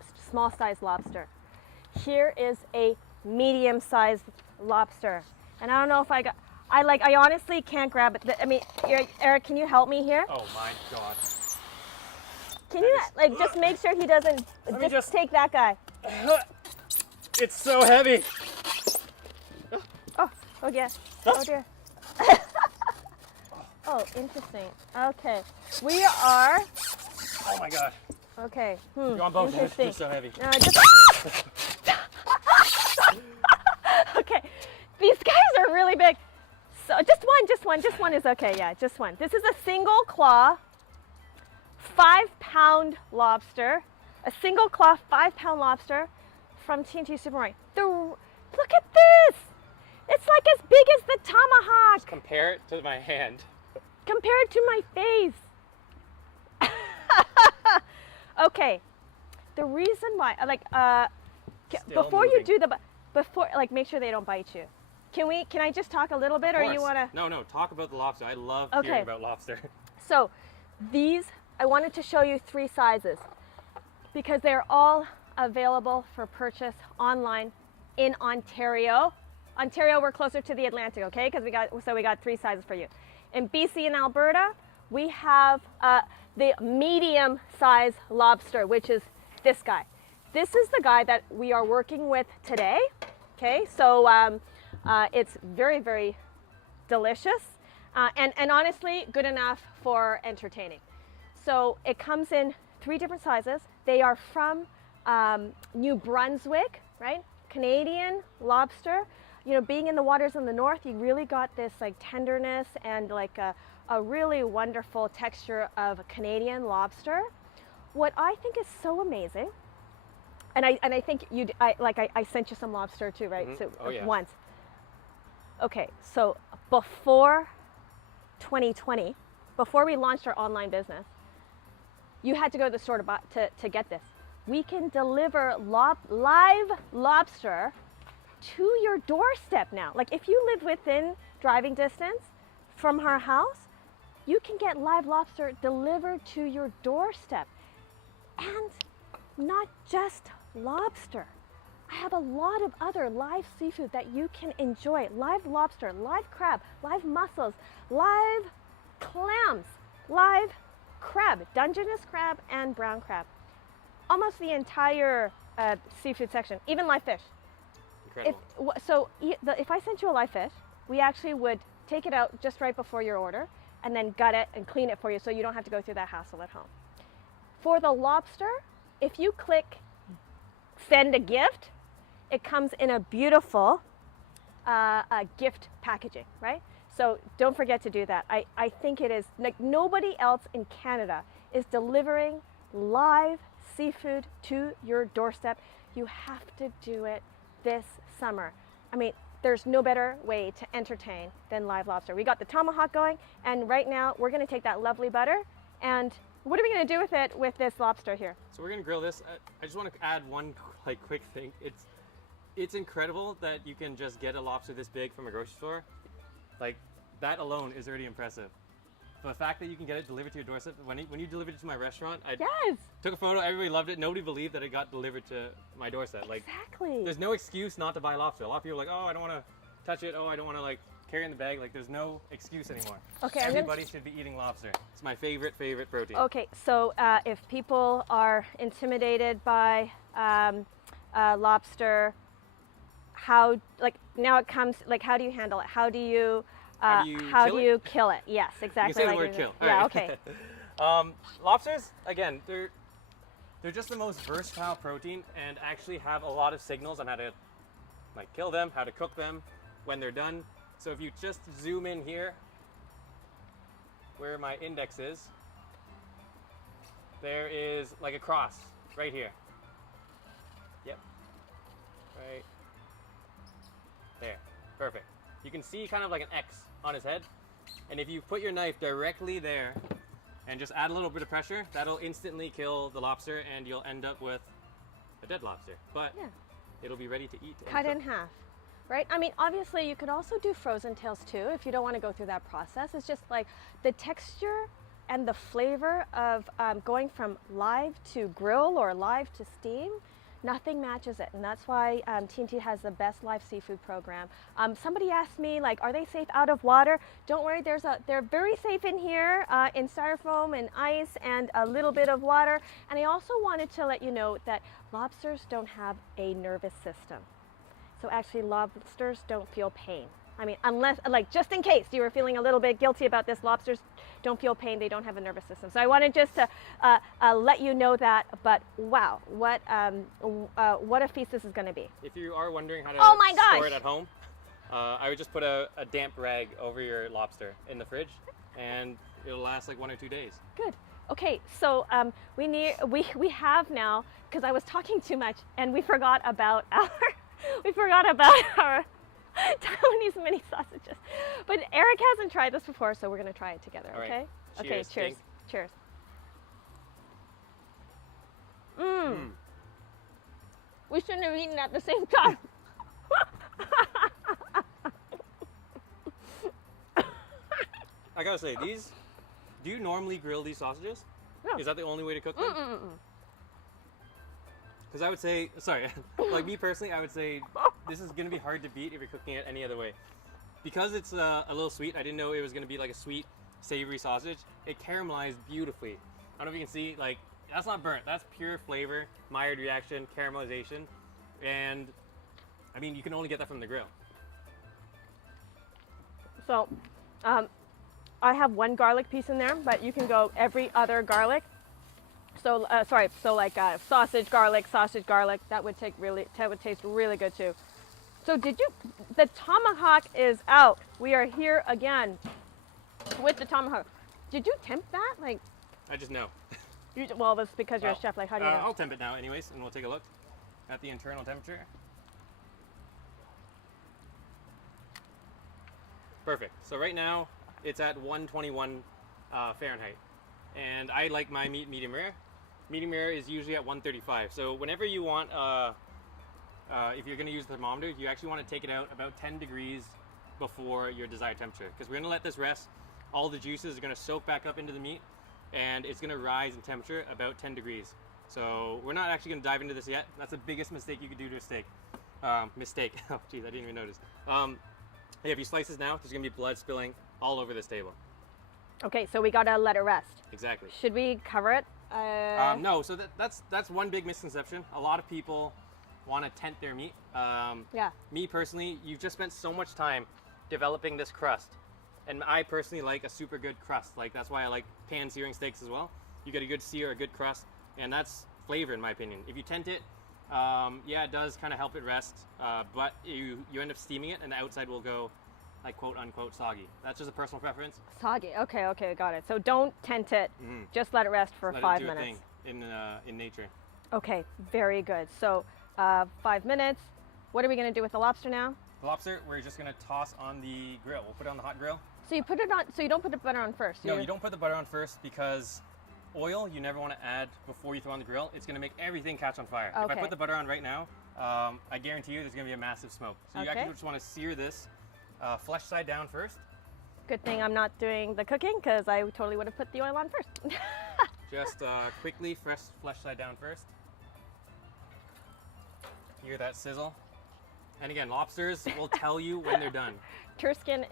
sized lobster. Here is a medium sized lobster, and I don't know if I honestly can't grab it. I mean, Eric, can you help me here? Oh my God. Can you just make sure he doesn't just take that guy? It's so heavy. Oh yeah. Oh dear. Oh, interesting. Okay, we are. Oh my God. Okay. You want both? Interesting. It's so heavy. Okay, these guys are really big. So just one is okay. Yeah, just one. This is a single claw, 5-pound lobster. A single claw, 5-pound lobster from Tnt Summer. Look at this. It's like as big as the tomahawk. Compare it to my hand. Compare it to my face. Okay, the reason why, before moving. you do make sure they don't bite you. Can I just talk a little bit, or you wanna? No, talk about the lobster. I love Okay. hearing about lobster. So, I wanted to show you 3 sizes because they're all available for purchase online in Ontario. Ontario, we're closer to the Atlantic, okay? Because we got 3 sizes for you. In BC and Alberta, we have the medium size lobster, which is this guy. This is the guy that we are working with today. Okay, so it's very, very delicious and honestly good enough for entertaining. So it comes in 3 different sizes. They are from New Brunswick, right? Canadian lobster. You know, being in the waters in the north, you really got this like tenderness and like a really wonderful texture of Canadian lobster. What I think is so amazing, and I think I sent you some lobster too, right? Mm-hmm. So Oh, yeah. once. Okay, so before 2020, before we launched our online business, you had to go to the store to get this. We can deliver live lobster to your doorstep now. Like if you live within driving distance from our house, you can get live lobster delivered to your doorstep. And not just lobster. I have a lot of other live seafood that you can enjoy. Live lobster, live crab, live mussels, live clams, live crab, Dungeness crab and brown crab. Almost the entire seafood section, even live fish. Incredible. If I sent you a live fish, we actually would take it out just right before your order and then gut it and clean it for you so you don't have to go through that hassle at home. For the lobster, if you click send a gift, it comes in a beautiful gift packaging, right? So don't forget to do that. I think it is, like nobody else in Canada is delivering live seafood to your doorstep. You have to do it this summer. I mean, there's no better way to entertain than live lobster. We got the tomahawk going, and right now we're gonna take that lovely butter, and what are we gonna do with it with this lobster here? So we're gonna grill this. I just want to add one quick thing. It's incredible that you can just get a lobster this big from a grocery store. Like that alone is already impressive. The fact that you can get it delivered to your doorstep. When you delivered it to my restaurant, I took a photo. Everybody loved it. Nobody believed that it got delivered to my doorstep. Like Exactly. there's no excuse not to buy lobster. A lot of people are like, oh, I don't want to touch it. Oh, I don't want to like carry it in the bag. Like there's no excuse anymore. Okay, Everybody should be eating lobster. It's my favorite protein. Okay, so if people are intimidated by lobster, how now it comes how do you handle it? How do you kill it? Yes, exactly. You can say the word kill. Yeah, All right. okay. Lobsters, again, they're They're just the most versatile protein and actually have a lot of signals on how to like kill them, how to cook them when they're done. So if you just zoom in here, where my index is, there is like a cross right here. Yep, right there, perfect. You can see kind of like an X on his head. And if you put your knife directly there and just add a little bit of pressure, that'll instantly kill the lobster and you'll end up with a dead lobster. But Yeah. it'll be ready to eat. and Cut in cook. half, right? I mean, obviously you could also do frozen tails too if you don't want to go through that process. It's just like the texture and the flavor of going from live to grill or live to steam, nothing matches it. And that's why Tnt has the best live seafood program. Somebody asked me, like, are they safe out of water? Don't worry, they're very safe in here in styrofoam and ice and a little bit of water. And I also wanted to let you know that lobsters don't have a nervous system. So actually lobsters don't feel pain. I mean, unless, like, just in case you were feeling a little bit guilty about this, lobsters don't feel pain, they don't have a nervous system. So I wanted just to let you know that, but wow, what a feast this is gonna be. If you are wondering how to Oh my gosh! store it at home, I would just put a damp rag over your lobster in the fridge and it'll last like 1 or 2 days. Good. Okay, so we have now, because I was talking too much and we forgot about our Taiwanese mini sausages. But Eric hasn't tried this before, so we're gonna try it together, All right. okay? Okay, Cheers, cheers. Stink. Cheers. Mmm. We shouldn't have eaten at the same time. I gotta say, do you normally grill these sausages? No. Is that the only way to cook them? Because I would say, sorry, like me personally, I would say this is gonna be hard to beat if you're cooking it any other way. Because it's a little sweet, I didn't know it was gonna be like a sweet, savory sausage. It caramelized beautifully. I don't know if you can see, like, that's not burnt, that's pure flavor, Maillard reaction, caramelization. And I mean, you can only get that from the grill. So, I have one garlic piece in there, but you can go every other garlic. So, so like sausage garlic, that would taste really good too. So the tomahawk is out. We are here again with the tomahawk. Did you tempt that? Like, I just know. well, that's because you're a chef. Like, how do you know? I'll temp it now anyways, and we'll take a look at the internal temperature. Perfect. So right now, it's at 121 Fahrenheit. And I like my meat medium rare. Medium rare is usually at 135. So whenever you want, if you're gonna use the thermometer, you actually wanna take it out about 10 degrees before your desired temperature. Because we're gonna let this rest. All the juices are gonna soak back up into the meat and it's gonna rise in temperature about 10 degrees. So we're not actually gonna dive into this yet. That's the biggest mistake you could do to a steak. Mistake, oh geez, I didn't even notice. Hey, if you slice this now, there's gonna be blood spilling all over this table. Okay, so we gotta let it rest. Exactly. Should we cover it? No, so that's one big misconception. A lot of people want to tent their meat. Yeah. Me personally, you've just spent so much time developing this crust. And I personally like a super good crust. Like, that's why I like pan searing steaks as well. You get a good sear, a good crust, and that's flavor in my opinion. If you tent it, yeah, it does kind of help it rest, but you end up steaming it and the outside will go like quote unquote soggy. That's just a personal preference. Soggy, okay, got it. So don't tent it, just let it rest for Let 5 it do a minutes. thing in nature. Okay, very good. So 5 minutes. What are we gonna do with the lobster now? The lobster, we're just gonna toss on the grill. We'll put it on the hot grill. So you put it on, so you don't put the butter on first? No, you don't put the butter on first because oil you never want to add before you throw on the grill. It's going to make everything catch on fire. If I Okay. put the butter on right now, I guarantee you there's going to be a massive smoke. So you Okay. actually just want to sear this flesh side down first. Good thing I'm not doing the cooking because I totally would have put the oil on first. Just quickly flesh side down first. Hear that sizzle? And again, lobsters will tell you when they're done. Turskin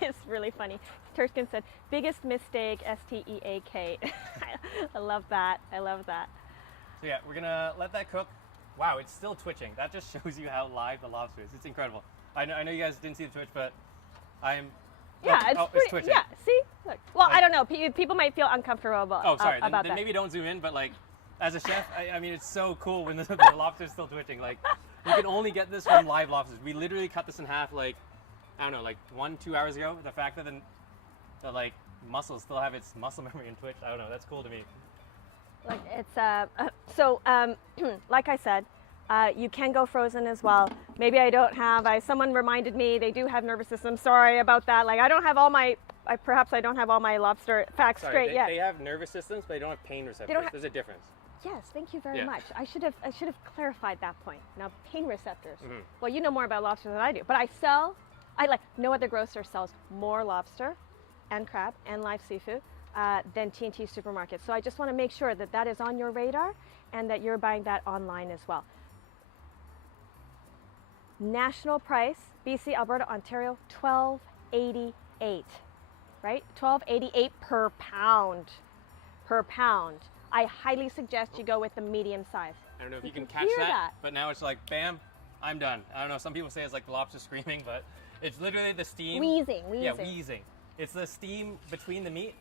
is really funny. Turskin said, biggest mistake, S-T-E-A-K. I love that. I love that. So yeah, we're gonna let that cook. Wow, it's still twitching. That just shows you how live the lobster is. It's incredible. I know you guys didn't see the twitch, but I'm. Yeah, it's twitching. Yeah, see? Look. Well, Like, I don't know. People might feel uncomfortable Oh, sorry. about Then that. maybe don't zoom in, but like, as a chef, I mean, it's so cool when the lobster's still twitching. Like, you can only get this from live lobsters. We literally cut this in half, like, I don't know, like 1-2 hours ago. The fact that the like muscles still have its muscle memory and twitch, I don't know, that's cool to me. Like it's like I said, you can go frozen as well. Maybe I don't have. Someone reminded me they do have nervous system. Sorry about that. Like I don't have all my. Perhaps I don't have all my lobster facts straight yet. They have nervous systems, but they don't have pain receptors. There's a difference. Yes, thank you very much. I should have clarified that point. Now pain receptors. Well, you know more about lobster than I do, but I like no other grocer sells more lobster and crab and live seafood than Tnt Supermarket. So I just want to make sure that that is on your radar and that you're buying that online as well. National price, BC, Alberta, Ontario, $12.88, right? $12.88 per pound. Per pound. I highly suggest you go with the medium size. I don't know if you can catch that, but now it's like, bam, I'm done. I don't know, some people say it's like the lobster screaming, but it's literally the steam. Wheezing. Yeah, wheezing. It's the steam between the meat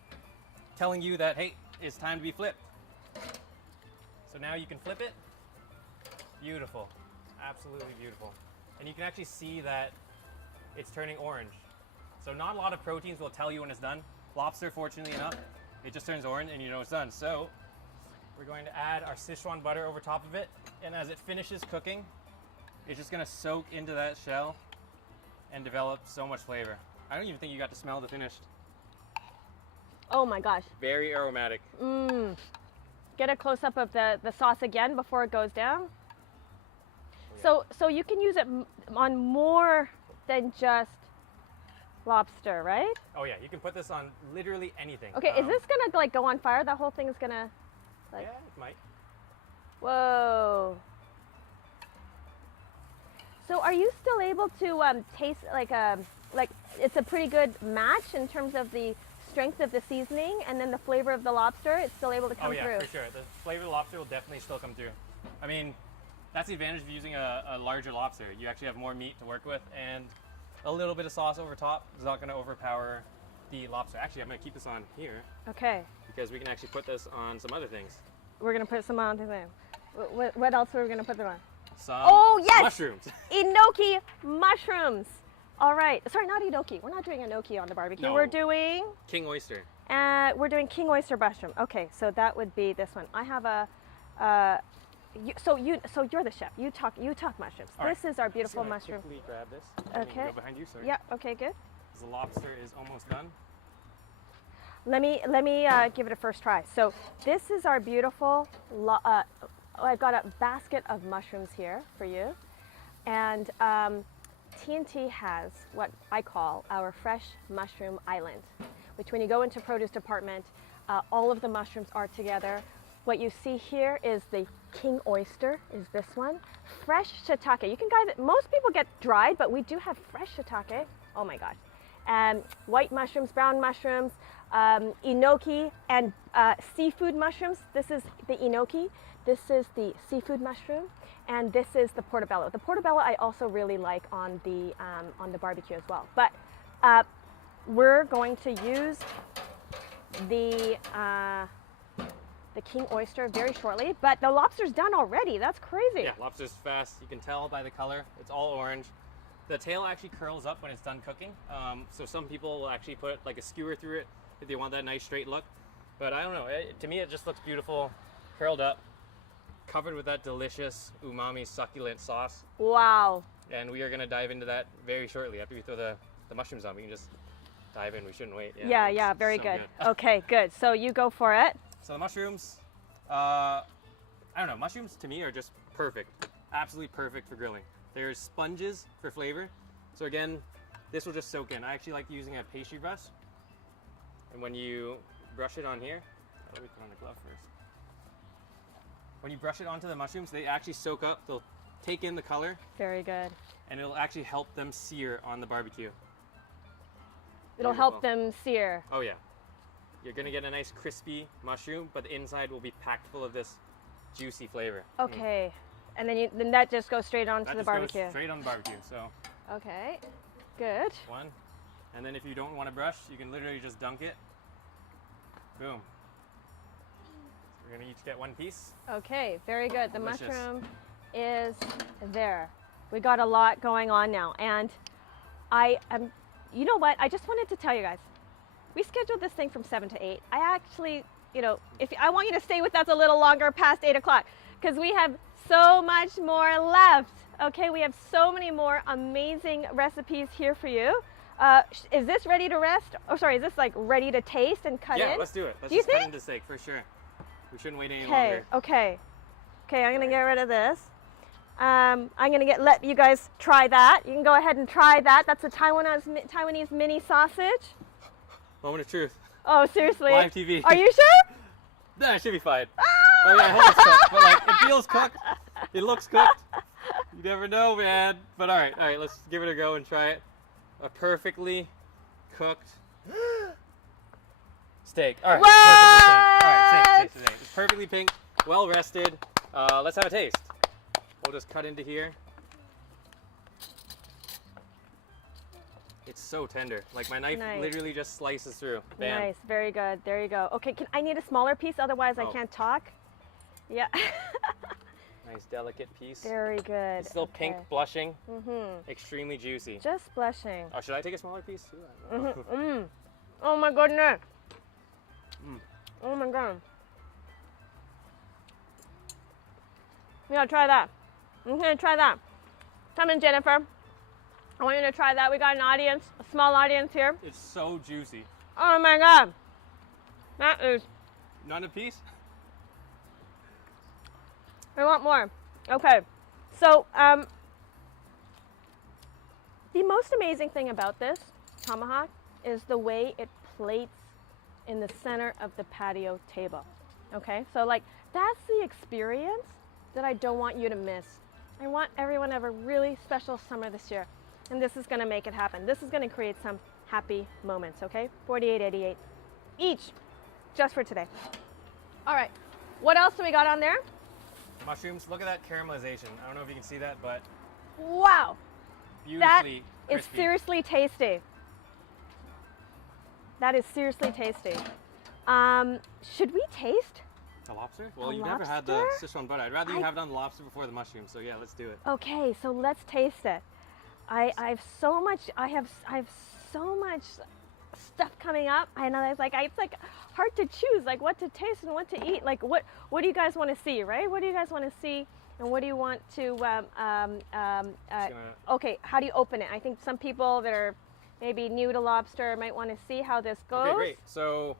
telling you that, hey, it's time to be flipped. So now you can flip it. Beautiful. Absolutely beautiful. And you can actually see that it's turning orange. So not a lot of proteins will tell you when it's done. Lobster, fortunately enough, it just turns orange and you know it's done. So we're going to add our Sichuan butter over top of it. And as it finishes cooking, it's just gonna soak into that shell and develop so much flavor. I don't even think you got to smell the finished. Oh my gosh. Very aromatic. Get a close-up of the sauce again before it goes down. So you can use it on more than just lobster, right? Oh yeah, you can put this on literally anything. Okay, is this gonna like go on fire? That whole thing is gonna like... Yeah, it might. Whoa. So are you still able to taste like it's a pretty good match in terms of the strength of the seasoning and then the flavor of the lobster? It's still able to come through? Oh yeah, for sure. The flavor of the lobster will definitely still come through. I mean, that's the advantage of using a larger lobster. You actually have more meat to work with, and a little bit of sauce over top is not going to overpower the lobster. Actually, I'm going to keep this on here. Okay. Because we can actually put this on some other things. We're going to put some on today. What else are we going to put them on? Some mushrooms. Enoki mushrooms. All right. Sorry, not enoki. We're not doing enoki on the barbecue. No. We're doing King oyster. we're doing king oyster mushroom. Okay, so that would be this one. I have a so you're the chef. You talk mushrooms. All this right. is our beautiful mushroom. Quickly grab this. Okay. Go behind you, sorry. Yeah. Okay. Good. The lobster is almost done. Let me give it a first try. So this is our beautiful. I've got a basket of mushrooms here for you, and Tnt has what I call our fresh mushroom island, which when you go into produce department, all of the mushrooms are together. What you see here is the king oyster, is this one. Fresh shiitake. You can most people get dried, but we do have fresh shiitake. Oh my gosh. White mushrooms, brown mushrooms, enoki, and seafood mushrooms. This is the enoki. This is the seafood mushroom, and this is the portobello. The portobello I also really like on the barbecue as well. But we're going to use the king oyster very shortly. But the lobster's done already. That's crazy. Yeah, lobster's fast. You can tell by the color. It's all orange. The tail actually curls up when it's done cooking. So some people will actually put like a skewer through it if they want that nice straight look. But I don't know. To me, it just looks beautiful, curled up, covered with that delicious umami succulent sauce. Wow. And we are going to dive into that very shortly. After we throw the mushrooms on, we can just dive in. We shouldn't wait. Yeah, very good. Okay, good. So you go for it. So the mushrooms, I don't know. Mushrooms to me are just perfect. Absolutely perfect for grilling. There's sponges for flavor. So again, this will just soak in. I actually like using a pastry brush. And when you brush it on here, let me put on the glove first. When you brush it onto the mushrooms, they actually soak up. They'll take in the color. Very good. And it'll actually help them sear on the barbecue. It'll help them sear. Oh yeah. You're gonna get a nice crispy mushroom, but the inside will be packed full of this juicy flavor. Okay. And then that just goes straight onto the barbecue. Goes straight on the barbecue. So. Okay. Good. One. And then if you don't want to brush, you can literally just dunk it. Boom. We're gonna each get one piece. Okay, very good. The Delicious. mushroom is there. We got a lot going on now, and I am. You know what? I just wanted to tell you guys. We scheduled this thing from 7 to 8. I actually, you know, if I want you to stay with us a little longer past 8 o'clock, because we have so much more left. Okay, we have so many more amazing recipes here for you. Is this ready to rest? Oh, sorry, is this like ready to taste and cut in? Yeah, let's do it. Let's Do you just cut think? into steak for sure. We shouldn't wait any Okay, longer. okay. Okay, I'm gonna get rid of this. I'm gonna let you guys try that. You can go ahead and try that. That's a Taiwanese mini sausage. Moment of truth. Oh, seriously? Live TV. Are you sure? Nah, it should be fine. Oh, yeah, I hope it's cooked. But like, it feels cooked. It looks cooked. You never know, man. But all right, let's give it a go and try it. A perfectly cooked steak. All right, What? perfectly pink. All right, steak. It's perfectly pink, well rested. Let's have a taste. We'll just cut into here. It's so tender. Like my knife Nice. literally just slices through. Bam. Nice, very good. There you go. Okay, I need a smaller piece, otherwise I Oh. can't talk. Yeah. Nice delicate piece. Very good. It's still pink, Okay. blushing, Mm-hmm. extremely juicy. Just blushing. Oh, should I take a smaller piece too? I don't know. Mm-hmm. Oh my goodness. Mm. Oh my god. You gotta try that. I'm gonna try that. Come in, Jennifer. I want you to try that. We got an audience, a small audience here. It's so juicy. Oh my god. That is. Not a piece? I want more. Okay. So, the most amazing thing about this tomahawk is the way it plates in the center of the patio table. Okay? So, like, that's the experience that I don't want you to miss. I want everyone to have a really special summer this year. And this is going to make it happen. This is going to create some happy moments, okay? $48.88 each, just for today. All right. What else do we got on there? Mushrooms, look at that caramelization. I don't know if you can see that, but Wow. That beautifully is crispy. seriously tasty. That is seriously tasty. Should we taste? The lobster? Well, A you never had the lobster? Sichuan butter. I'd rather you I- have it on the lobster before the mushroom. So yeah, let's do it. Okay, so let's taste it. I have so much stuff coming up. I know it's like hard to choose like what to taste and what to eat. Like what do you guys want to see, right? What do you guys want to see, and what do you want to okay, how do you open it? I think some people that are maybe new to lobster might want to see how this goes. Okay, great. So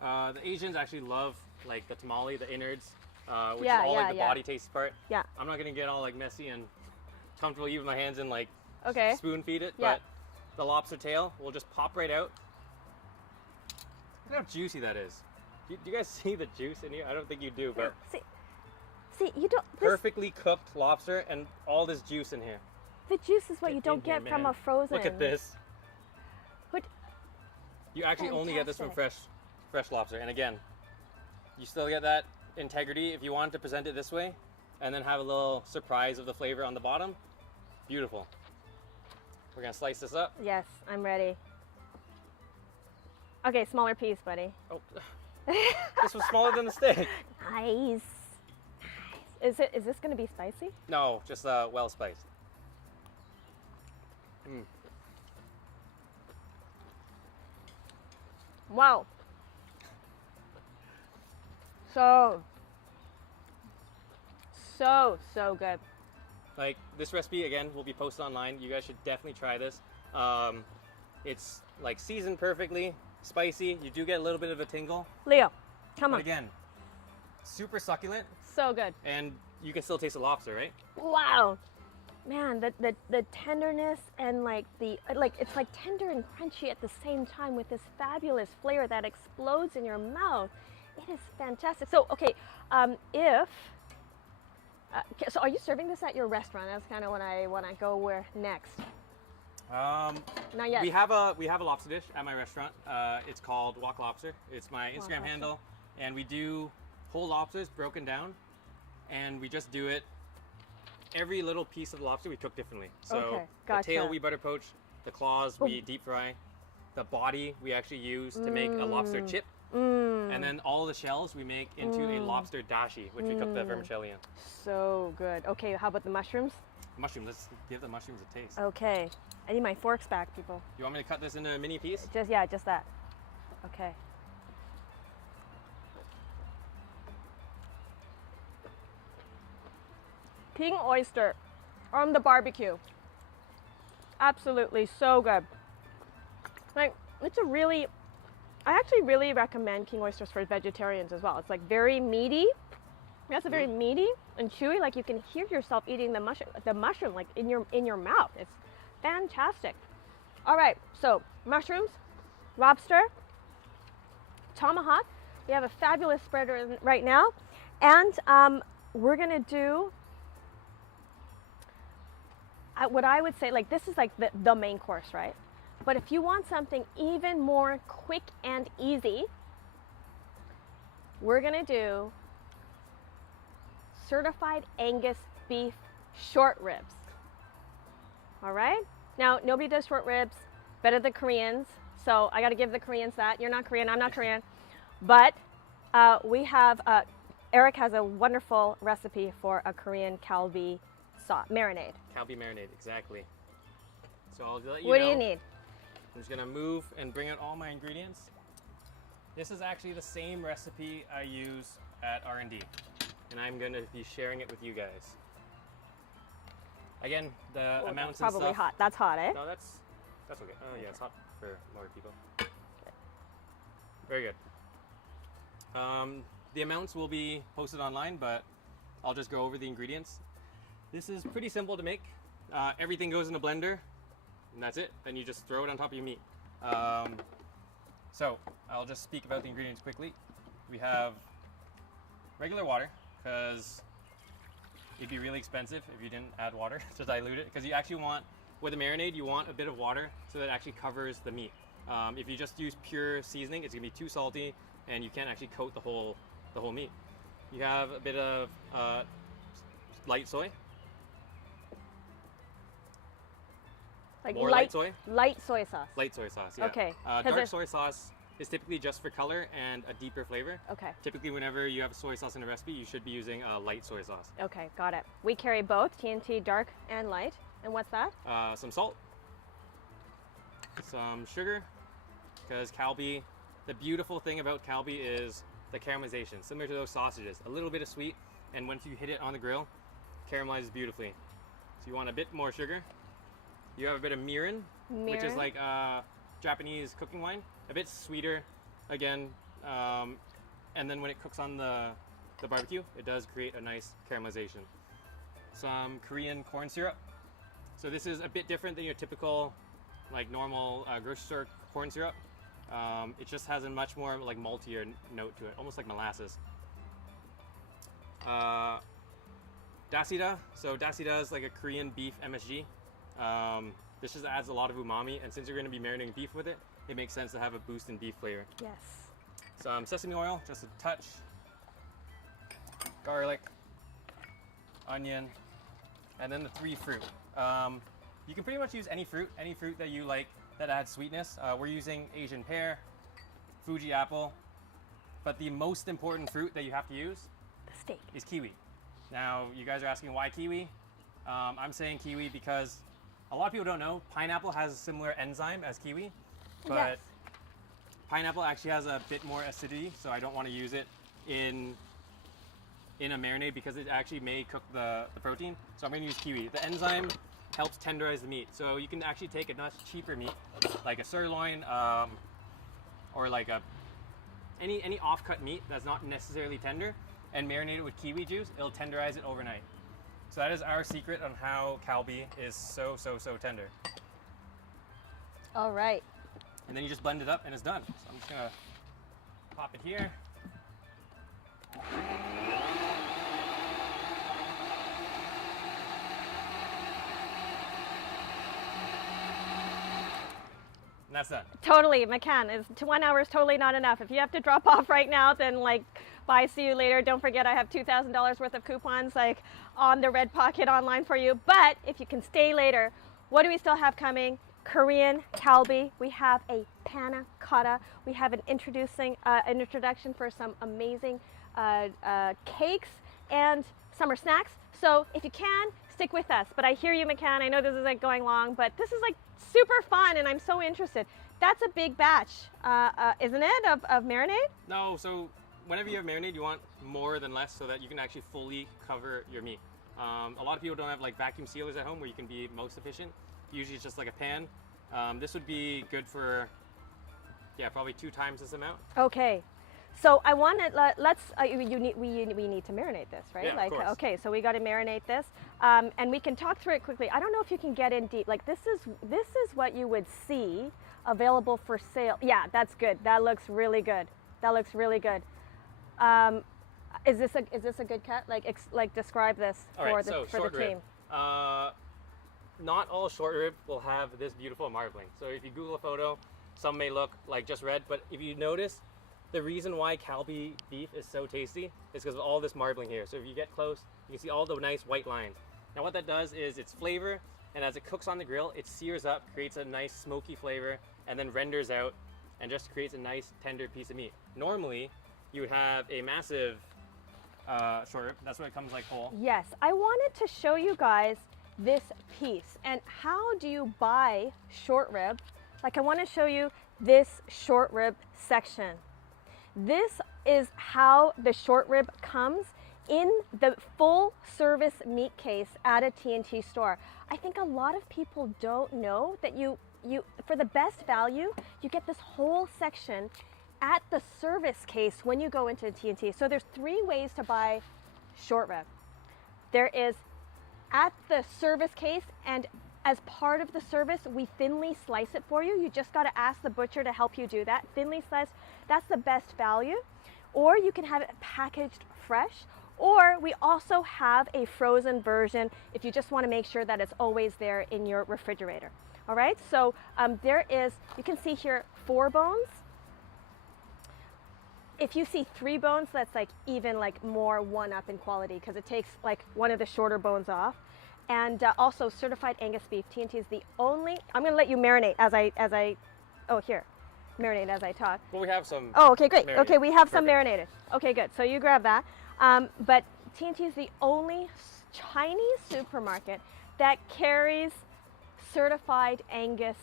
the Asians actually love like the tamale, the innards, which Yeah, is all like the yeah. body taste part. Yeah. I'm not gonna get all like messy and comfortable even with my hands and like Okay. spoon feed it, Yeah. but the lobster tail will just pop right out. Look how juicy that is. Do you guys see the juice in here? I don't think you do, but See, you don't. perfectly cooked lobster and all this juice in here. The juice is what you Get in don't here, get from man. a frozen. Look at this. What? You actually only get this from Fantastic. fresh lobster. And again, you still get that integrity if you want to present it this way and then have a little surprise of the flavor on the bottom. Beautiful. We're gonna slice this up. Yes, I'm ready. Okay, smaller piece, buddy. Oh, this was smaller than the steak. Nice. Is this gonna be spicy? No, just well spiced. Wow. So good. Like this recipe again will be posted online. You guys should definitely try this. It's like seasoned perfectly, spicy. You do get a little bit of a tingle, Leo, come but on. again, super succulent, So good. and you can still taste the lobster, right? Wow. Man, the tenderness and it's like tender and crunchy at the same time with this fabulous flavor that explodes in your mouth. It is fantastic. So, okay, so are you serving this at your restaurant? That's kind of what I want to go where next. Not yet. We have a lobster dish at my restaurant. It's called Wok Lobster. It's my Instagram Lobster. handle, and we do whole lobsters broken down, and we just do it. Every little piece of the lobster we cook differently. So Okay, the tail gotcha. we butter poach, the claws we deep fry, the body we actually use to make a lobster chip. And then all the shells we make into a lobster dashi, which we cook the vermicelli in. So good. Okay, how about the mushrooms? Mushroom, let's give the mushrooms a taste. Okay. I need my forks back, people. You want me to cut this into a mini piece? Just that. Okay. King oyster on the barbecue. Absolutely so good. Like, it's a really, I actually really recommend king oysters for vegetarians as well. It's like very meaty. That's a very meaty and chewy. Like you can hear yourself eating the mushroom like in your mouth. It's fantastic. All right, so mushrooms, lobster, tomahawk. We have a fabulous spreader right now, and we're gonna do what I would say, like this is like the main course, right? But if you want something even more quick and easy, we're gonna do certified Angus beef short ribs. All right? Now, nobody does short ribs better than Koreans, so I gotta give the Koreans that. You're not Korean, I'm not Korean. But we have, Eric has a wonderful recipe for a Korean kalbi sauce, marinade. Kalbi marinade, exactly. So I'll let you What know. do you need? I'm just gonna move and bring out all my ingredients. This is actually the same recipe I use at R&D, and I'm gonna be sharing it with you guys. Again, the amounts That's probably and stuff. hot. That's hot, eh? No, that's okay. Oh yeah, it's hot for more people. Very good. The amounts will be posted online, but I'll just go over the ingredients. This is pretty simple to make. Everything goes in a blender, and that's it. Then you just throw it on top of your meat. So I'll just speak about the ingredients quickly. We have regular water, because it'd be really expensive if you didn't add water to dilute it, because you actually want, with a marinade, you want a bit of water so that it actually covers the meat. If you just use pure seasoning, it's gonna be too salty, and you can't actually coat the whole meat. You have a bit of light soy. Like More light soy? Light soy sauce. Light soy sauce, yeah. Okay. Dark soy sauce is typically just for color and a deeper flavor. Okay. Typically, whenever you have soy sauce in a recipe, you should be using light soy sauce. Okay, got it. We carry both TNT dark and light. And what's that? Some salt, some sugar, because kalbi, the beautiful thing about kalbi is the caramelization, similar to those sausages. A little bit of sweet, and once you hit it on the grill, caramelizes beautifully. So you want a bit more sugar. You have a bit of mirin, which is like Japanese cooking wine, a bit sweeter, again, and then when it cooks on the barbecue, it does create a nice caramelization. Some Korean corn syrup. So this is a bit different than your typical, like normal grocery store corn syrup. It just has a much more like maltier note to it, almost like molasses. Dasida. So dasida is like a Korean beef MSG. This just adds a lot of umami, and since you're going to be marinating beef with it, it makes sense to have a boost in beef flavor. Yes. Some sesame oil, just a touch. Garlic, onion, and then the 3 fruit. You can pretty much use any fruit that you like that adds sweetness. We're using Asian pear, Fuji apple, but the most important fruit that you have to use The steak. is kiwi. Now, you guys are asking why kiwi? I'm saying kiwi because a lot of people don't know pineapple has a similar enzyme as kiwi, but Yes. pineapple actually has a bit more acidity, so I don't want to use it in a marinade because it actually may cook the protein. So I'm going to use kiwi. The enzyme helps tenderize the meat, so you can actually take a much cheaper meat, like a sirloin, or like any off-cut meat that's not necessarily tender, and marinate it with kiwi juice. It'll tenderize it overnight. So that is our secret on how kalbi is so tender. All right. And then you just blend it up and it's done. So I'm just gonna pop it here. And that's done. Totally, McCann. 1 hour is totally not enough. If you have to drop off right now, then like, bye, see you later. Don't forget I have $2,000 worth of coupons like on the Red Pocket online for you. But if you can stay later, what do we still have coming? Korean kalbi. We have a panna cotta. We have an introduction for some amazing cakes and summer snacks. So if you can, stick with us. But I hear you, McCann. I know this is like going long, but this is like super fun and I'm so interested. That's a big batch, isn't it, of marinade? No, so whenever you have marinade, you want more than less so that you can actually fully cover your meat. A lot of people don't have like vacuum sealers at home where you can be most efficient. Usually it's just like a pan. This would be good for, yeah, probably 2 times this amount. Okay. So I want to we need to marinate this, right? Yeah, like, of course. okay, so we got to marinate this, and we can talk through it quickly. I don't know if you can get in deep. Like this is what you would see available for sale. Yeah, that's good. That looks really good. That looks really good. Is this a good cut? Like describe this for the team. Not all short rib will have this beautiful marbling. So if you Google a photo, some may look like just red, but if you notice, the reason why kalbi beef is so tasty is because of all this marbling here. So if you get close, you can see all the nice white lines. Now what that does is it's flavor, and as it cooks on the grill, it sears up, creates a nice smoky flavor, and then renders out and just creates a nice tender piece of meat. Normally, you would have a massive short rib. That's why it comes like whole. Yes, I wanted to show you guys this piece and how do you buy short rib. Like I want to show you this short rib section. This is how the short rib comes in the full service meat case at a Tnt store. I think a lot of people don't know that you for the best value, you get this whole section at the service case when you go into Tnt. So there's 3 ways to buy short rib. There is at the service case, and as part of the service, we thinly slice it for you. You just got to ask the butcher to help you do that. Thinly sliced, that's the best value. Or you can have it packaged fresh. Or we also have a frozen version if you just want to make sure that it's always there in your refrigerator. All right, so there is, you can see here 4 bones. If you see 3 bones, that's like even like more 1-up in quality because it takes like one of the shorter bones off. And also certified Angus beef. Tnt is the only, I'm gonna let you marinate as I, marinate as I talk. Well, we have some. Oh, okay, great. Marinated. Okay, we have some Perfect. marinated. Okay, good. So you grab that. But Tnt is the only Chinese supermarket that carries certified Angus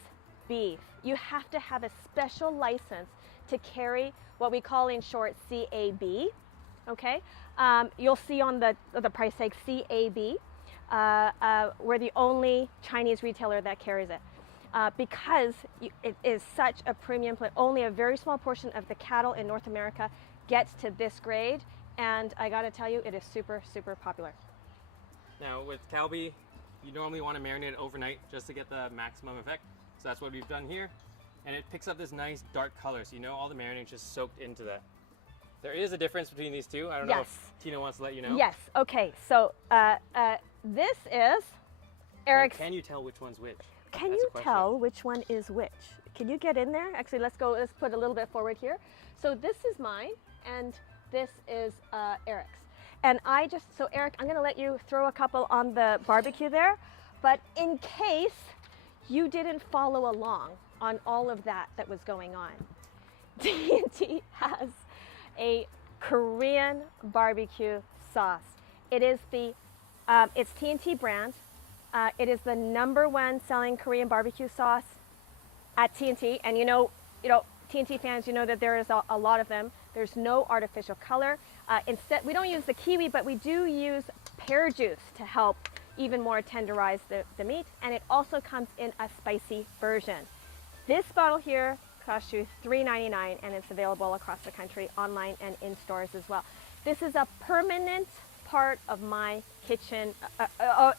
beef. You have to have a special license to carry what we call in short CAB. Okay, you'll see on the price tag CAB. We're the only Chinese retailer that carries it because it is such a premium. Only a very small portion of the cattle in North America gets to this grade, and I gotta tell you, it is super, super popular. Now with kalbi, you normally want to marinate it overnight just to get the maximum effect. So that's what we've done here. And it picks up this nice dark color, so you know all the marinade just soaked into that. There is a difference between these two. I don't know if Tina wants to let you know. Yes, okay, so this is Eric's. Can you tell which one's which? Can you tell which one is which? Can you get in there? Actually, let's put a little bit forward here. So this is mine, and this is Eric's. And so Eric, I'm gonna let you throw a couple on the barbecue there, but in case you didn't follow along on all of that was going on, Tnt has a Korean barbecue sauce. It is it's Tnt brand. It is the #1 selling Korean barbecue sauce at Tnt, and you know Tnt fans, you know that there is a lot of them. There's no artificial color. Instead, we don't use the kiwi, but we do use pear juice to help even more tenderize the meat, and it also comes in a spicy version. This bottle here costs you $3.99, and it's available across the country, online and in stores as well. This is a permanent part of my kitchen,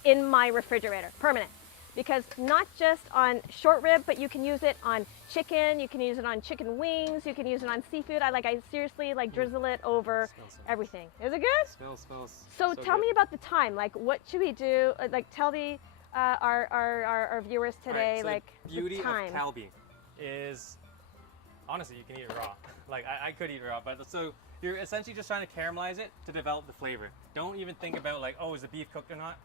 in my refrigerator, permanent. Because not just on short rib, but you can use it on chicken, you can use it on chicken wings, you can use it on seafood. I seriously drizzle it over everything. Is it good? Smells so tell me about the time. Like, what should we do? Like, tell our viewers today, the beauty the time. of kalbi is, honestly, you can eat it raw. Like, I could eat it raw, but so you're essentially just trying to caramelize it to develop the flavor. Don't even think about is the beef cooked or not.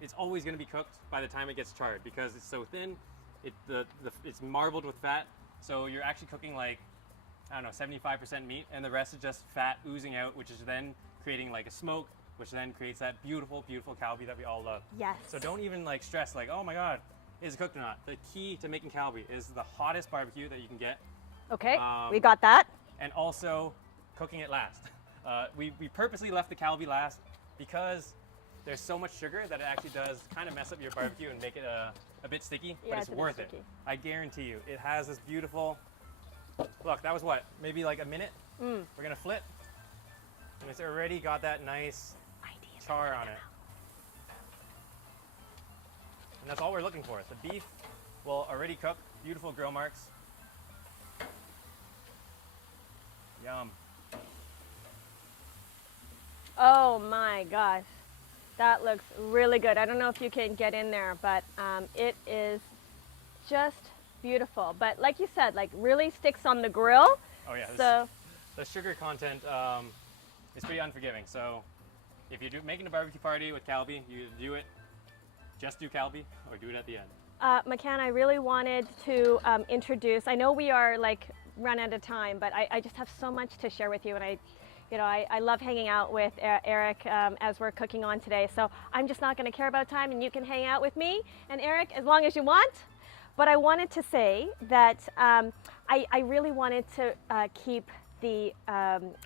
It's always going to be cooked by the time it gets charred because it's so thin. It's marbled with fat, so you're actually cooking like, I don't know, 75% meat, and the rest is just fat oozing out, which is then creating like a smoke, which then creates that beautiful, beautiful kalbi that we all love. Yes. So don't even like stress like, oh my God, is it cooked or not? The key to making kalbi is the hottest barbecue that you can get. Okay, we got that. And also cooking it last. We purposely left the kalbi last because there's so much sugar that it actually does kind of mess up your barbecue and make it a bit sticky, Yeah, but it's worth it. sticky. I guarantee you. It has this beautiful, look, that was what, maybe like a minute? We're gonna flip, and it's already got that nice char on it. And that's all we're looking for. The beef will already cook, beautiful grill marks. Yum. Oh my gosh, that looks really good. I don't know if you can get in there, but it is just beautiful. But like you said, like really sticks on the grill. Oh yeah, So the sugar content is pretty unforgiving. So if you're making a barbecue party with kalbi, you do it, just do kalbi, or do it at the end. McCann, I really wanted to introduce, I know we are like run out of time, but I just have so much to share with you, and I love hanging out with Eric as we're cooking on today. So I'm just not going to care about time, and you can hang out with me and Eric as long as you want. But I wanted to say that I really wanted to keep the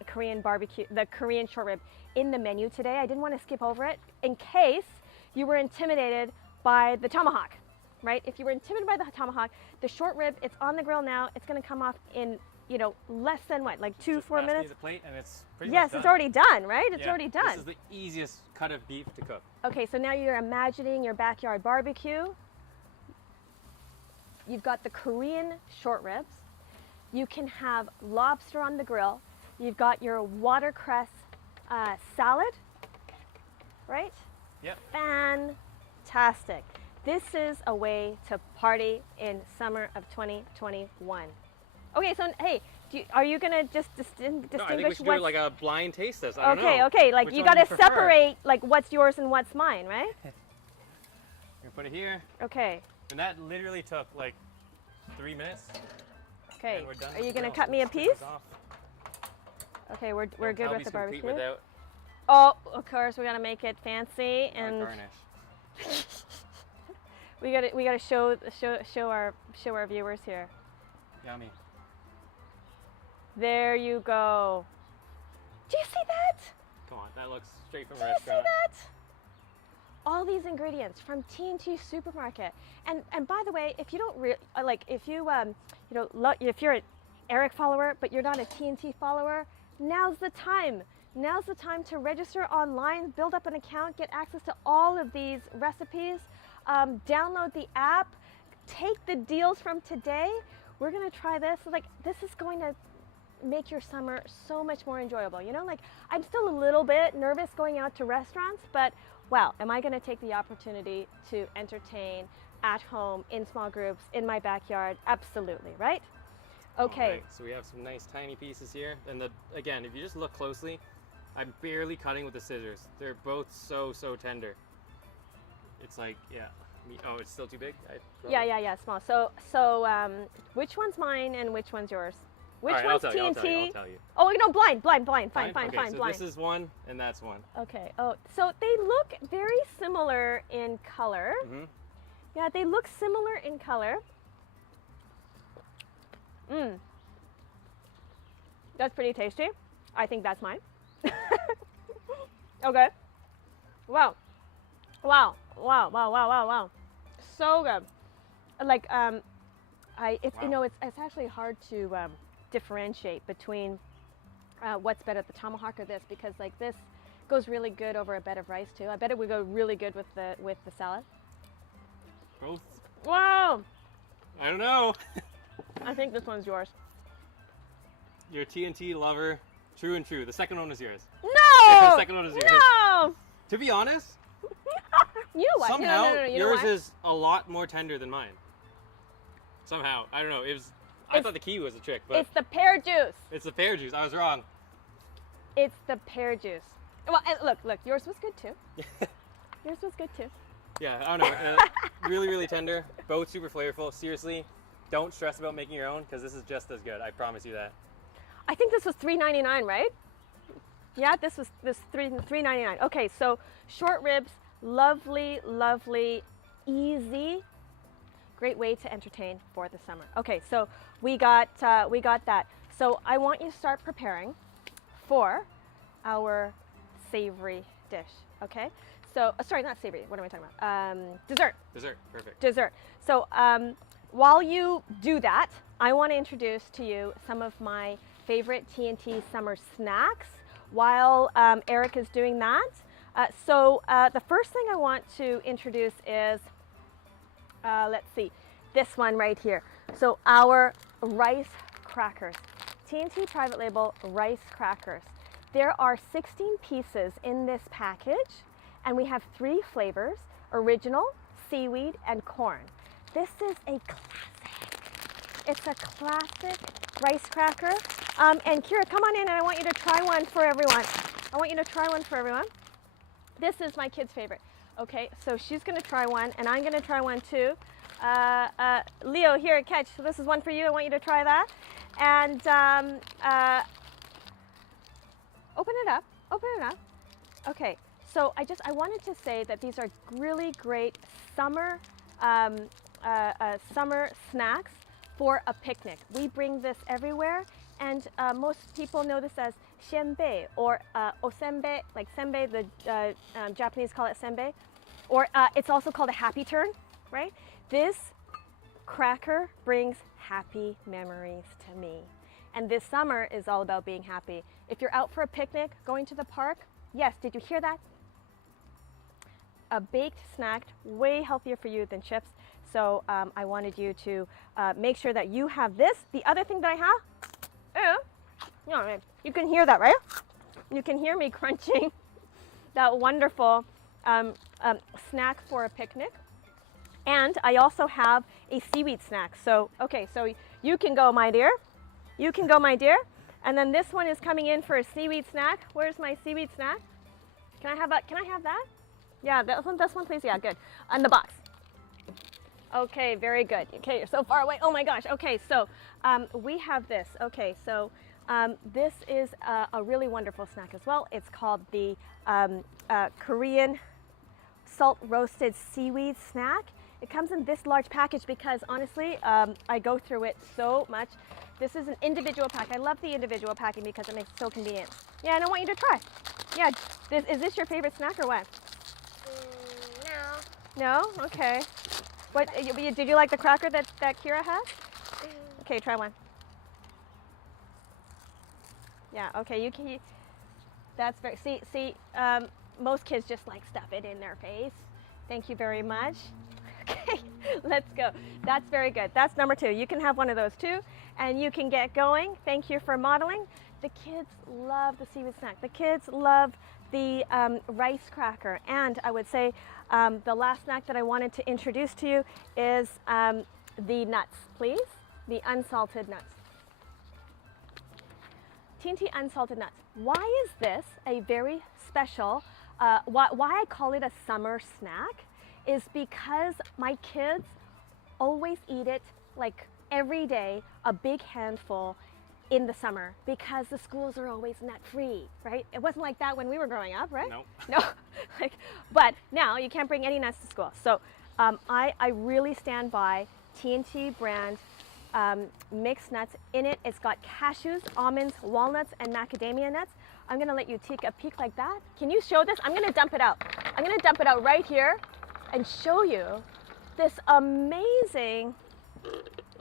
Korean barbecue, the Korean short rib in the menu today. I didn't want to skip over it in case you were intimidated by the tomahawk, right? If you were intimidated by the tomahawk, the short rib, it's on the grill now. It's going to come off in, you know, less than what, like 2-4 pass me minutes? the plate and it's pretty Yes, much done. it's already done, right? It's Yeah, already done. This is the easiest cut of beef to cook. Okay, so now you're imagining your backyard barbecue. You've got the Korean short ribs. You can have lobster on the grill. You've got your watercress salad, right? Yep. Fantastic. This is a way to party in summer of 2021. Okay, so hey, are you gonna just distinguish No, I think we should do like a blind taste test. I don't Okay, know. okay, like Which you one gotta you prefer? separate like what's yours and what's mine, right? You put it here, Okay, and that literally took like 3 minutes. okay. And we're done Are with you the gonna grill. cut me a Let's take piece? this off. Okay, we're No good with kalbi's the complete barbecue. Without Oh, of course, we gotta make it fancy our and garnish. we gotta show our viewers here. Yummy. There you go. Do you see that? Come on, that looks straight from a Do you see restaurant. that? All these ingredients from Tnt Supermarket. And by the way, if you don't if you if you're an Eric follower but you're not a Tnt follower, now's the time. Now's the time to register online, build up an account, get access to all of these recipes, download the app, take the deals from today. We're gonna try this. Like, this is going to make your summer so much more enjoyable. You know, like, I'm still a little bit nervous going out to restaurants, but wow, am I gonna take the opportunity to entertain at home, in small groups, in my backyard? Absolutely, right? Okay. All right, so we have some nice tiny pieces here. And again, if you just look closely, I'm barely cutting with the scissors. They're both so tender. It's like, yeah. Oh, it's still too big? Yeah, small. So which one's mine and which one's yours? Which All right, one's I'll TNT? I'll tell you. Oh, no, blind. Fine, Okay, so blind. this is one and that's one. Okay. Oh, so they look very similar in color. Mm-hmm. Yeah, they look similar in color. That's pretty tasty. I think that's mine. Okay. Wow. So good. Like you know, it's actually hard to differentiate between what's better, the tomahawk or this, because like this goes really good over a bed of rice too. I bet it would go really good with the salad. Both? Wow. I don't know. I think this one's yours. You're a TNT lover, true and true. The second one is yours. No. The second one is yours. No. To be honest, You know what? somehow No, you know yours what? is a lot more tender than mine. Somehow, I don't know. I thought the kiwi was a trick, but It's the pear juice. it's the pear juice. I was wrong. It's the pear juice. Well, and look, yours was good too. Yours was good too. Yeah, I don't know. Really, really tender. Both super flavorful. Seriously, don't stress about making your own because this is just as good. I promise you that. I think this was $3.99, right? Yeah, this was $3.99. Okay, so short ribs, lovely, lovely, easy. Great way to entertain for the summer. Okay, so we got that. So I want you to start preparing for our savory dish. Okay, so sorry, not savory. What am I talking about? Dessert. Dessert, perfect. Dessert. So while you do that, I want to introduce to you some of my favorite Tnt Summer Snacks while Eric is doing that. So the first thing I want to introduce is, let's see, this one right here. So our rice crackers, Tnt private label rice crackers. There are 16 pieces in this package, and we have 3 flavors: original, seaweed, and corn. This is a classic. It's a classic rice cracker. And Kira, come on in, and I want you to try one for everyone. I want you to try one for everyone. This is my kid's favorite. Okay, so she's gonna try one, and I'm gonna try one too. Leo, here, catch. So this is one for you. I want you to try that. And open it up. Open it up. Okay. So I wanted to say that these are really great summer summer snacks for a picnic. We bring this everywhere, and most people know this as shenbei or osenbei, like senbei. The Japanese call it senbei, or it's also called a happy turn, right? This cracker brings happy memories to me, and this summer is all about being happy. If you're out for a picnic, going to the park, yes, did you hear that? A baked snack, way healthier for you than chips. So I wanted you to make sure that you have this. The other thing that I have, you can hear that, right? You can hear me crunching that wonderful snack for a picnic. And I also have a seaweed snack. So, okay, so you can go, my dear. You can go, my dear. And then this one is coming in for a seaweed snack. Where's my seaweed snack? Can I have that? Can I have that? Yeah, this one, please. Yeah, good. On the box. Okay, very good. Okay, you're so far away. Oh my gosh. Okay, so we have this. Okay, so this is a really wonderful snack as well. It's called the Korean salt roasted seaweed snack. It comes in this large package because honestly, I go through it so much. This is an individual pack. I love the individual packing because it makes it so convenient. Yeah, and I want you to try. Yeah, is this your favorite snack or what? No? Okay. What did you like the cracker that Kira has? Okay, try one. Yeah, okay, you can. That's very, see, most kids just like stuff it in their face. Thank you very much. Okay, let's go. That's very good. That's number 2. You can have one of those too, and you can get going. Thank you for modeling. The kids love the seaweed snack. The kids love the rice cracker. And I would say the last snack that I wanted to introduce to you is the nuts, please. The unsalted nuts. Tnt unsalted nuts. Why is this a very special, why I call it a summer snack is because my kids always eat it like every day, a big handful in the summer because the schools are always nut free, right? It wasn't like that when we were growing up, right? No. No, but now you can't bring any nuts to school. So I really stand by Tnt brand mixed nuts. In it, it's got cashews, almonds, walnuts, and macadamia nuts. I'm gonna let you take a peek like that. Can you show this? I'm gonna dump it out. I'm gonna dump it out right here and show you this amazing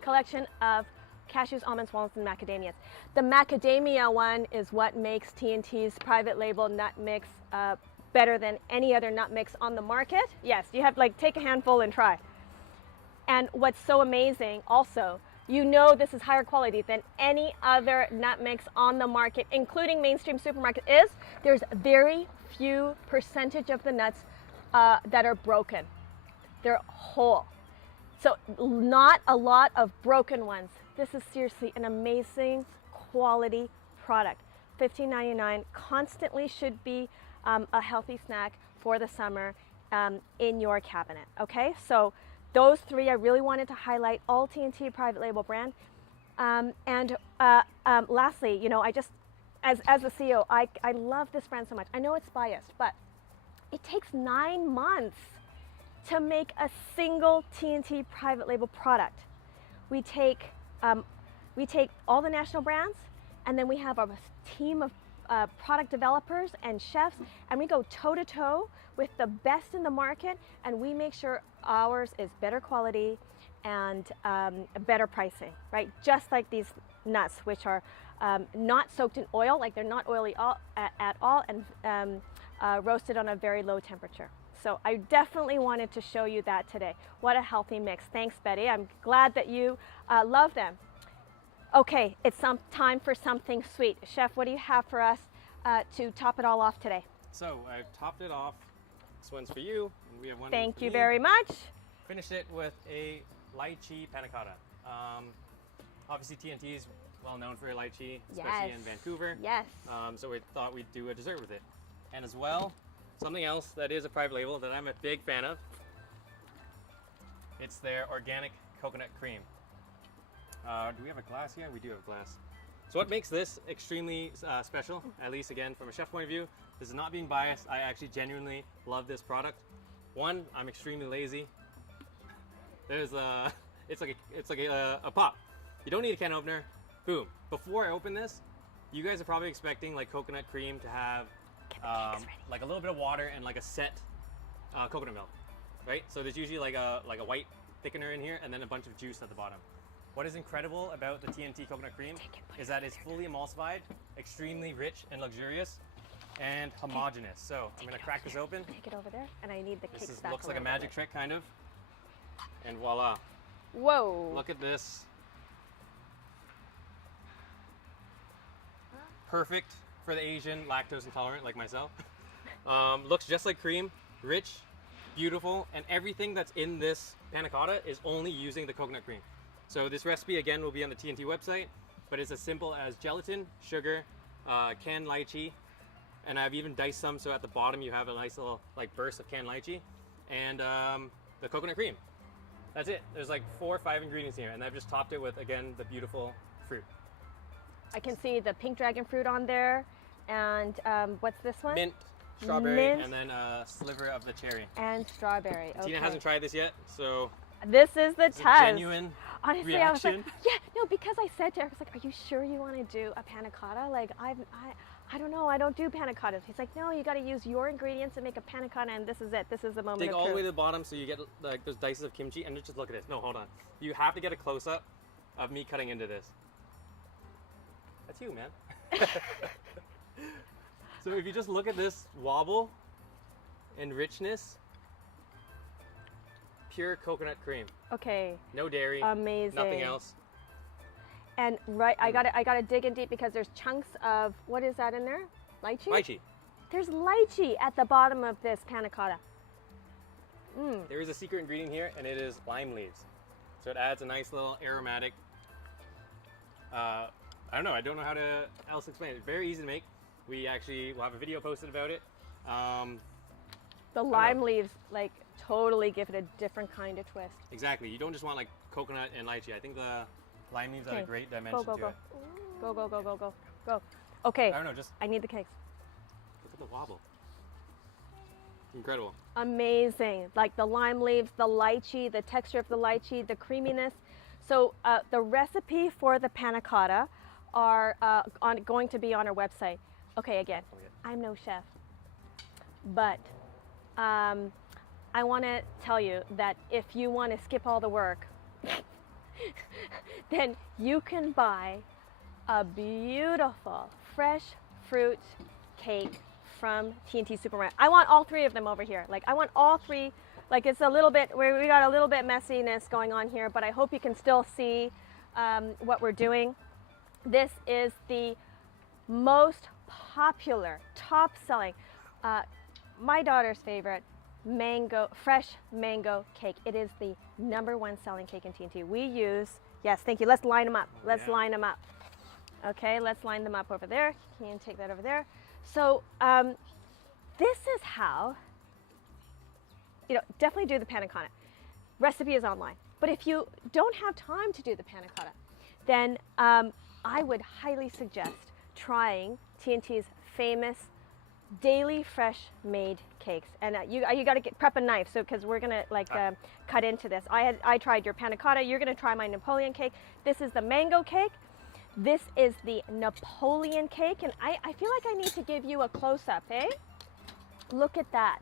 collection of cashews, almonds, walnuts, and macadamias. The macadamia one is what makes Tnt's private label nut mix better than any other nut mix on the market. Yes, you have take a handful and try. And what's so amazing also, you know this is higher quality than any other nut mix on the market, including mainstream supermarket, is there's very few percentage of the nuts that are broken. They're whole. So not a lot of broken ones. This is seriously an amazing quality product. $15.99 constantly should be a healthy snack for the summer. in your cabinet. Okay, so those three I really wanted to highlight, all TNT private label brand. Lastly, you know, I just, as the CEO, I love this brand so much. I know it's biased, but it takes 9 months to make a single TNT private label product. We take all the national brands, and then we have a team of product developers and chefs, and we go toe to toe with the best in the market, and we make sure ours is better quality and better pricing, right? Just like these nuts, which are not soaked in oil, like they're not oily at all, and roasted on a very low temperature. So I definitely wanted to show you that today. What a healthy mix. Thanks, Betty. I'm glad that you love them. Okay, it's time for something sweet. Chef, what do you have for us to top it all off today? So I've topped it off. This one's for you, and we have one. Thank for you me. very much. Finished it with a lychee panna cotta. Obviously, TNT is well known for lychee, especially in Vancouver. Yes. So we thought we'd do a dessert with it. And as well, something else that is a private label that I'm a big fan of. It's their organic coconut cream. Do we have a glass here? We do have a glass. So what makes this extremely special, at least again from a chef point of view, this is not being biased. I actually genuinely love this product. One, I'm extremely lazy. There's it's like a pop. You don't need a can opener. Boom. Before I open this, you guys are probably expecting like coconut cream to have like a little bit of water and like a set coconut milk, right? So there's usually like a white thickener in here and then a bunch of juice at the bottom. What is incredible about the TNT coconut cream is that it's fully emulsified, extremely rich and luxurious, and homogeneous. So I'm gonna crack this open. Take it over there, and I need the cake This back. looks like a magic trick, kind of. And voila! Whoa! Look at this. Perfect for the Asian lactose intolerant like myself. Looks just like cream, rich, beautiful, and everything that's in this panna cotta is only using the coconut cream. So this recipe again will be on the TNT website, but it's as simple as gelatin, sugar, canned lychee, and I've even diced some so at the bottom you have a nice little like burst of canned lychee, and the coconut cream. That's it. There's like 4 or 5 ingredients here, and I've just topped it with, again, the beautiful fruit. I can see the pink dragon fruit on there, and what's this one? Mint, strawberry, Mint. and then a sliver of the cherry. And strawberry. Okay. Tina hasn't tried this yet, so this is the it's a test. genuine Honestly, reaction. I was like, yeah, no, because I said to Eric, I was like, are you sure you want to do a panna cotta? Like, I don't know, I don't do panna cottas. He's like, no, you got to use your ingredients and make a panna cotta, and this is it. This is the moment Dig of all the truth. way to the bottom so you get like those dices of kimchi, and just look at this. No, hold on. You have to get a close-up of me cutting into this. That's you, man. So if you just look at this wobble and richness, pure coconut cream. Okay. No dairy. Amazing. Nothing else. And I gotta dig in deep because there's chunks of, what is that in there? Lychee? Lychee. There's lychee at the bottom of this panna cotta. There is a secret ingredient here, and it is lime leaves. So it adds a nice little aromatic. I don't know. I don't know how to else explain it. Very easy to make. We actually will have a video posted about it. The lime leaves like totally give it a different kind of twist. Exactly. You don't just want like coconut and lychee. I think the lime leaves add a great dimension Go, to go, it. go. Go, go, go, go, go, go. Okay. I don't know. Just I need the cakes. look at the wobble. Incredible. Amazing. Like the lime leaves, the lychee, the texture of the lychee, the creaminess. So the recipe for the panna cotta are going to be on our website. Okay, again, I'm no chef, but I want to tell you that if you want to skip all the work, then you can buy a beautiful fresh fruit cake from Tnt Summer Snacks. I want all 3 of them over here. Like I want all 3. Like it's a little bit, we got a little bit messiness going on here, but I hope you can still see what we're doing. This is the most popular, top-selling, my daughter's favorite fresh mango cake. It is the #1 selling cake in TNT. We use, yes, thank you. Let's line them up. Let's line them up. Okay, let's line them up over there. Can you take that over there? So this is how definitely do the panna cotta. Recipe is online. But if you don't have time to do the panna cotta, then I would highly suggest trying TNT's famous daily fresh made cakes. And you got to prep a knife, so because we're gonna cut into this. I tried your panna cotta. You're gonna try my Napoleon cake. This is the mango cake. This is the Napoleon cake, and I feel like I need to give you a close-up, eh? Look at that.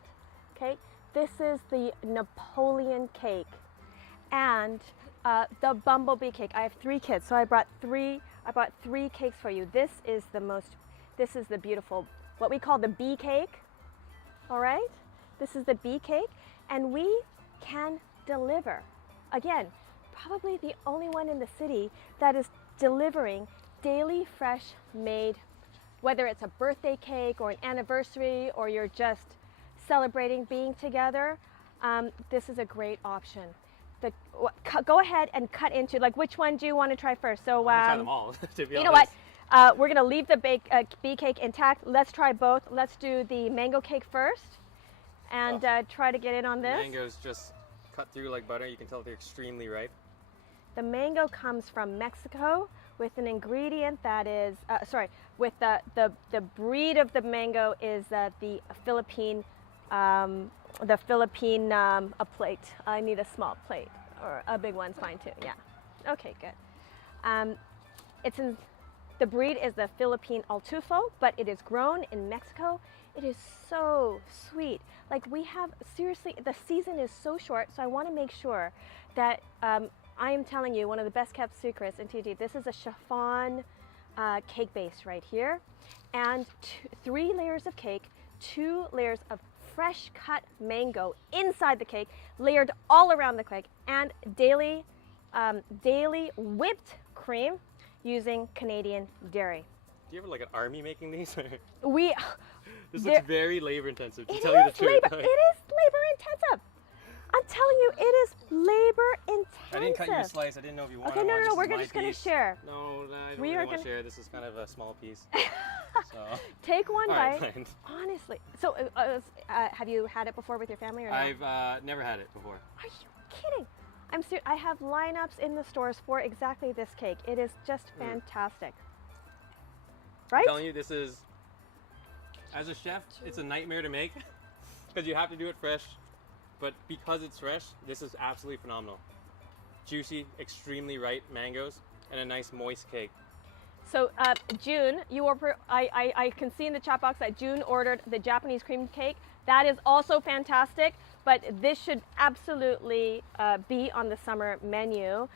Okay, this is the Napoleon cake, and the bumblebee cake. I have 3 kids, so I brought three cakes for you. This is the beautiful, what we call the bee cake. All right, this is the bee cake, and we can deliver. Again, probably the only one in the city that is delivering daily fresh made, whether it's a birthday cake or an anniversary, or you're just celebrating being together. This is a great option. Go ahead and cut into, which one do you want to try first? So try them all, to be honest. You know what? We're gonna leave the bee cake intact. Let's try both. Let's do the mango cake first, and try to get in on this. The mangoes just cut through like butter. You can tell they're extremely ripe. The mango comes from Mexico with an ingredient that is, with the breed of the mango is the Philippine, a plate. I need a small plate, or a big one's fine too, yeah. Okay, good. The breed is the Philippine Altufo, but it is grown in Mexico. It is so sweet. Seriously, the season is so short, so I want to make sure that I am telling you one of the best kept secrets in TG. This is a chiffon cake base right here, and 3 layers of cake, 2 layers of fresh cut mango inside the cake, layered all around the cake, and daily whipped cream using Canadian dairy. Do you ever an army making these? This looks very labor intensive, to tell you the truth. It is labor intensive. I'm telling you, it is labor intensive. I didn't cut you a slice. I didn't know if you wanted one. Okay, no, we're just going to share. No, I don't really want to share. This is kind of a small piece. So. Take one bite. Right, honestly. So, have you had it before with your family or not? I've never had it before. Are you kidding? I'm serious. I have lineups in the stores for exactly this cake. It is just fantastic. Right? I'm telling you, this is, as a chef, it's a nightmare to make because you have to do it fresh. But because it's fresh, this is absolutely phenomenal. Juicy, extremely ripe mangoes, and a nice moist cake. So June, I can see in the chat box that June ordered the Japanese cream cake. That is also fantastic, but this should absolutely be on the summer menu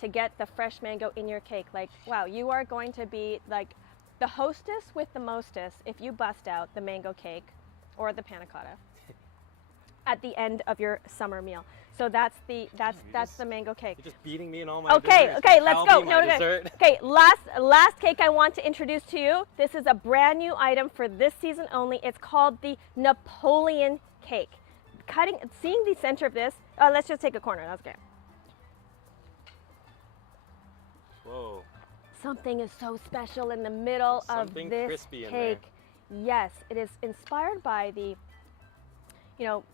to get the fresh mango in your cake. Wow, you are going to be the hostess with the mostest if you bust out the mango cake or the panna cotta at the end of your summer meal. So that's the mango cake. You're just beating me in all my desserts. Okay, let's go. Dessert. Okay, last cake I want to introduce to you. This is a brand new item for this season only. It's called the Napoleon cake. Seeing the center of this, let's just take a corner. That's okay. Whoa. Something is so special in the middle of this crispy cake. Yes, it is inspired by the,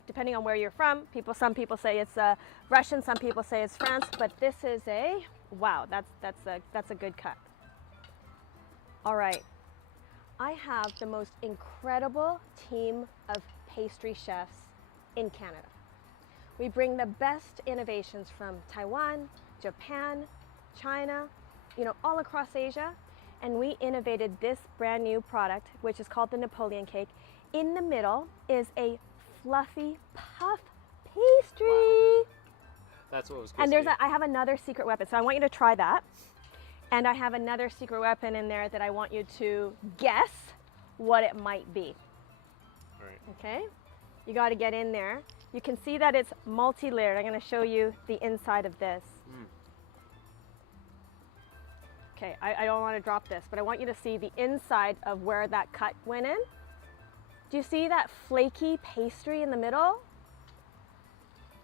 depending on where you're from, some people say it's Russian, some people say it's France, but this is wow, that's a good cut. All right, I have the most incredible team of pastry chefs in Canada. We bring the best innovations from Taiwan, Japan, China, all across Asia, and we innovated this brand new product, which is called the Napoleon cake. In the middle is a fluffy puff pastry. Wow. That's what was crispy. And I have another secret weapon, so I want you to try that. And I have another secret weapon in there that I want you to guess what it might be. All right. Okay? You got to get in there. You can see that it's multi-layered. I'm going to show you the inside of this. Okay, I don't want to drop this, but I want you to see the inside of where that cut went in. Do you see that flaky pastry in the middle?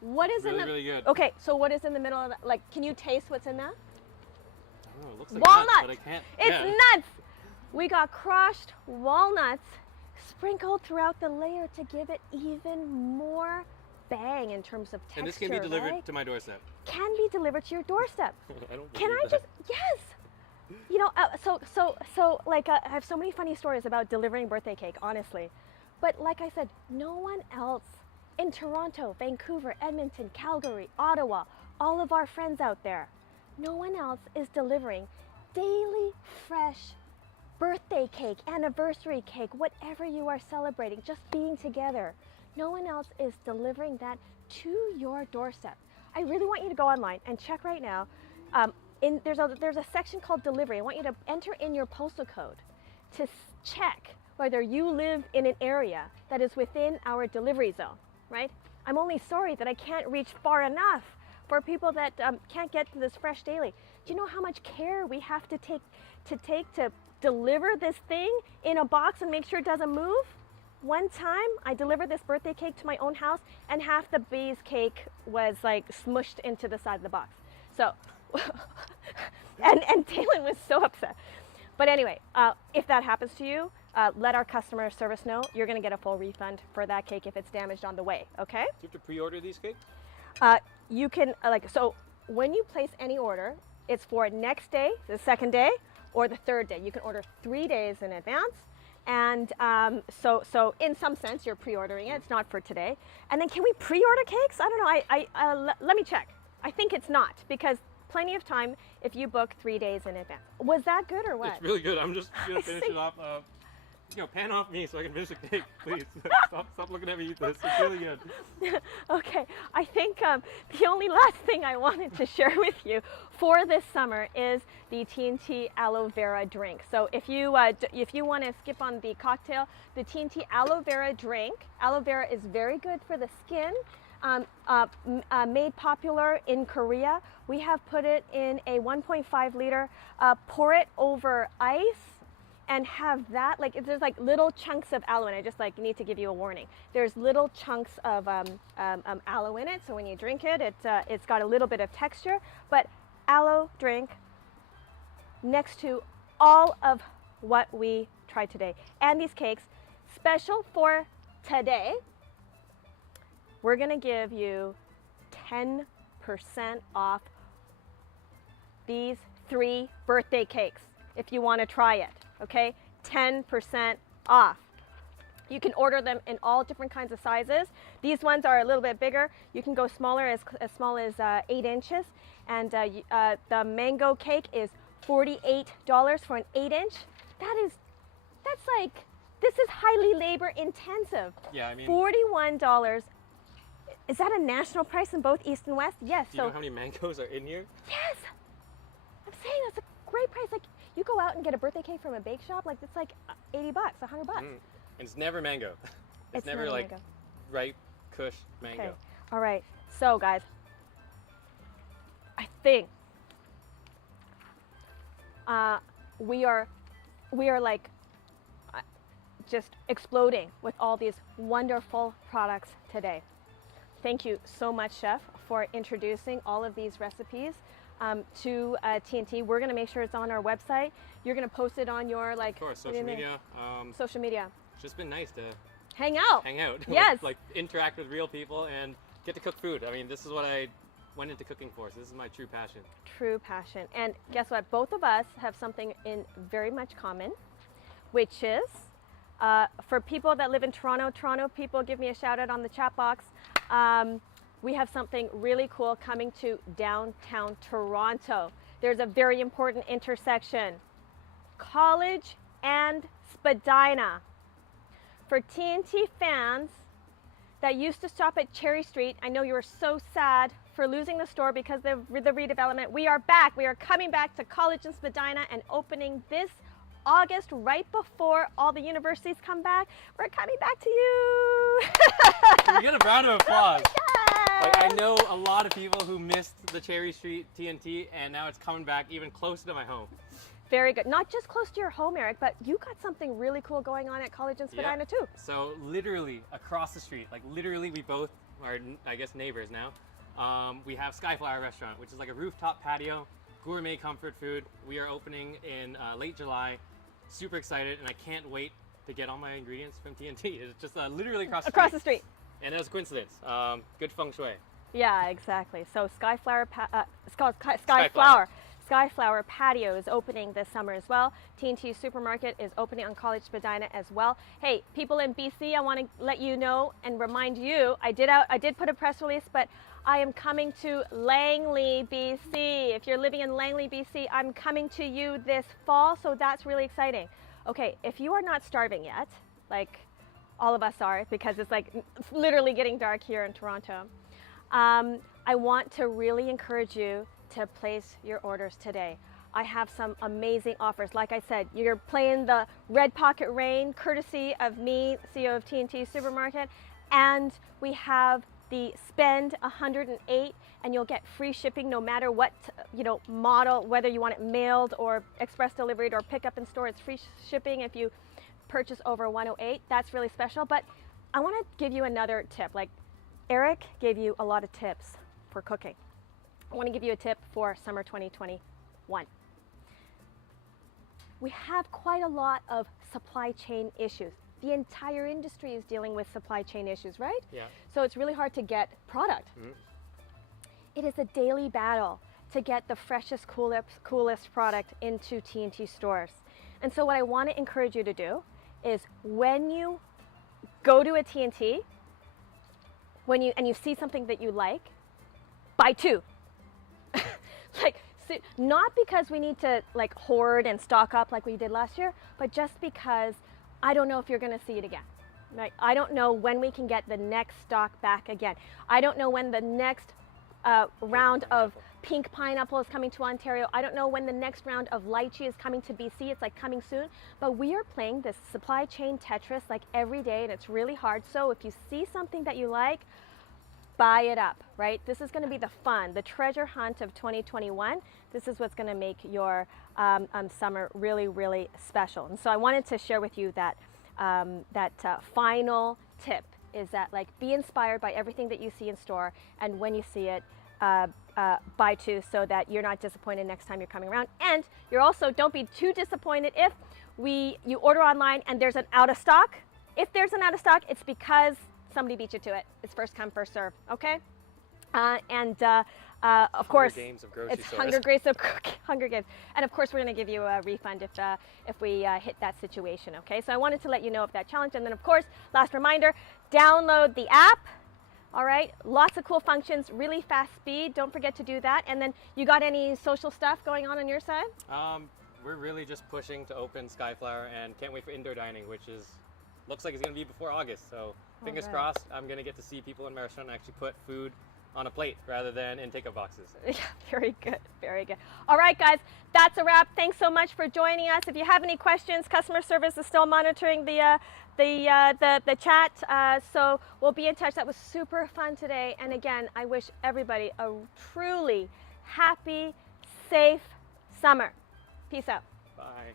What is in the... Really good. Okay, so what is in the middle of that? Can you taste what's in that? I don't know, it looks like walnut. Nuts, but I can't. It's nuts! We got crushed walnuts sprinkled throughout the layer to give it even more bang in terms of texture, And this can be delivered right? to my doorstep. Can be delivered to your doorstep. I don't Can believe I that. just, yes. You know, like I have so many funny stories about delivering birthday cake, honestly. But like I said, no one else in Toronto, Vancouver, Edmonton, Calgary, Ottawa, all of our friends out there, no one else is delivering daily fresh birthday cake, anniversary cake, whatever you are celebrating, just being together. No one else is delivering that to your doorstep. I really want you to go online and check right now. There's a section called delivery. I want you to enter in your postal code to check whether you live in an area that is within our delivery zone, right? I'm only sorry that I can't reach far enough for people that can't get to this fresh daily. Do you know how much care we have to take to deliver this thing in a box and make sure it doesn't move? One time I delivered this birthday cake to my own house and half the base cake was like smushed into the side of the box. So, and Taylor was so upset. But anyway, if that happens to you, let our customer service know. You're gonna get a full refund for that cake if it's damaged on the way, okay? Do you have to pre-order these cakes? You can, so when you place any order, it's for next day, the second day, or the third day. You can order 3 days in advance. And so in some sense, you're pre-ordering it. It's not for today. And then can we pre-order cakes? I don't know. Let me check. I think it's not, because plenty of time if you book 3 days in advance. Was that good or what? It's really good. I'm just gonna finish it off. Pan off me so I can finish the cake, please. Stop looking at me eat this. It's really good. Okay, I think the only last thing I wanted to share with you for this summer is the Tnt Aloe Vera drink. So if you want to skip on the cocktail, the Tnt Aloe Vera drink. Aloe Vera is very good for the skin. Made popular in Korea. We have put it in a 1.5 liter, pour it over ice, and have that, there's like little chunks of aloe, and I just need to give you a warning. There's little chunks of aloe in it, so when you drink it, it's got a little bit of texture, but aloe drink next to all of what we tried today. And these cakes, special for today, we're gonna give you 10% off these 3 birthday cakes if you wanna try it. Okay, 10% off. You can order them in all different kinds of sizes. These ones are a little bit bigger. You can go smaller, as small as 8 inches. And the mango cake is $48 for an 8-inch. This is highly labor intensive. Yeah, I mean, $41. Is that a national price in both East and West? Yes. Do you know how many mangoes are in here? Yes. I'm saying that's a great price. You go out and get a birthday cake from a bake shop, it's like $80, $100. And it's never mango. It's never like mango. ripe, kush mango. Okay. All right. So guys, I think we are just exploding with all these wonderful products today. Thank you so much, Chef, for introducing all of these recipes to Tnt. We're gonna make sure it's on our website. You're gonna post it on your Of course, social media. Social media. It's just been nice to hang out. Yes. Interact with real people and get to cook food. I mean, this is what I went into cooking for. So this is my true passion. True passion. And guess what? Both of us have something in very much common, which is for people that live in Toronto people, give me a shout out on the chat box. We have something really cool coming to downtown Toronto. There's a very important intersection, College and Spadina. For Tnt fans that used to shop at Cherry Street, I know you were so sad for losing the store because of the redevelopment. We are back. We are coming back to College and Spadina and opening this August, right before all the universities come back. We're coming back to you. You get a round of applause. Yay! I know a lot of people who missed the Cherry Street Tnt, and now it's coming back even closer to my home. Very good. Not just close to your home, Eric, but you got something really cool going on at College and Spadina too. So literally across the street, literally we both are, I guess, neighbors now. We have Skyflower Restaurant, which is like a rooftop patio, gourmet comfort food. We are opening in late July. Super excited, and I can't wait to get all my ingredients from Tnt. It's just literally across the street. And that was a coincidence. Good feng shui. Yeah, exactly. So it's called Skyflower. Skyflower Patio is opening this summer as well. Tnt Supermarket is opening on College Spadina as well. Hey, people in BC, I want to let you know and remind you, I did put a press release, but I am coming to Langley, BC. If you're living in Langley, BC, I'm coming to you this fall, so that's really exciting. Okay, if you are not starving yet, like all of us are, because it's literally getting dark here in Toronto, I want to really encourage you to place your orders today. I have some amazing offers. Like I said, you're playing the Red Pocket Rain, courtesy of me, CEO of Tnt Supermarket, and we have the spend 108 and you'll get free shipping no matter what model, whether you want it mailed or express delivered or pick up in store. It's free shipping if you purchase over 108. That's really special. But I want to give you another tip. Like Eric gave you a lot of tips for cooking. I want to give you a tip for summer 2021. We have quite a lot of supply chain issues. The entire industry is dealing with supply chain issues, right? Yeah. So it's really hard to get product. It is a daily battle to get the freshest, coolest product into Tnt stores. And so what I want to encourage you to do is when you go to a Tnt, and you see something that you like, buy two. Not because we need to hoard and stock up like we did last year, but just because I don't know if you're going to see it again. Right? I don't know when we can get the next stock back again. I don't know when the next round of pink pineapple is coming to Ontario. I don't know when the next round of lychee is coming to BC. It's coming soon. But we are playing this supply chain Tetris every day, and it's really hard. So if you see something that you like, buy it up, right? This is going to be the fun, the treasure hunt of 2021. This is what's going to make your summer really, really special. And so I wanted to share with you that final tip is that be inspired by everything that you see in store, and when you see it, buy two so that you're not disappointed next time you're coming around. And you're also, don't be too disappointed if you order online and there's an out of stock. If there's an out of stock, it's because somebody beat you to it. It's first come, first serve, okay? Of course, it's Hunger Games. And of course, we're gonna give you a refund if we hit that situation, okay? So I wanted to let you know of that challenge. And then of course, last reminder, download the app, all right? Lots of cool functions, really fast speed. Don't forget to do that. And then you got any social stuff going on your side? We're really just pushing to open Skyflower and can't wait for indoor dining, which looks like it's gonna be before August. So fingers crossed, I'm gonna get to see people in my restaurant actually put food on a plate rather than in takeout boxes. Yeah, very good, very good. All right, guys, that's a wrap. Thanks so much for joining us. If you have any questions, customer service is still monitoring the chat, so we'll be in touch. That was super fun today. And again, I wish everybody a truly happy, safe summer. Peace out. Bye.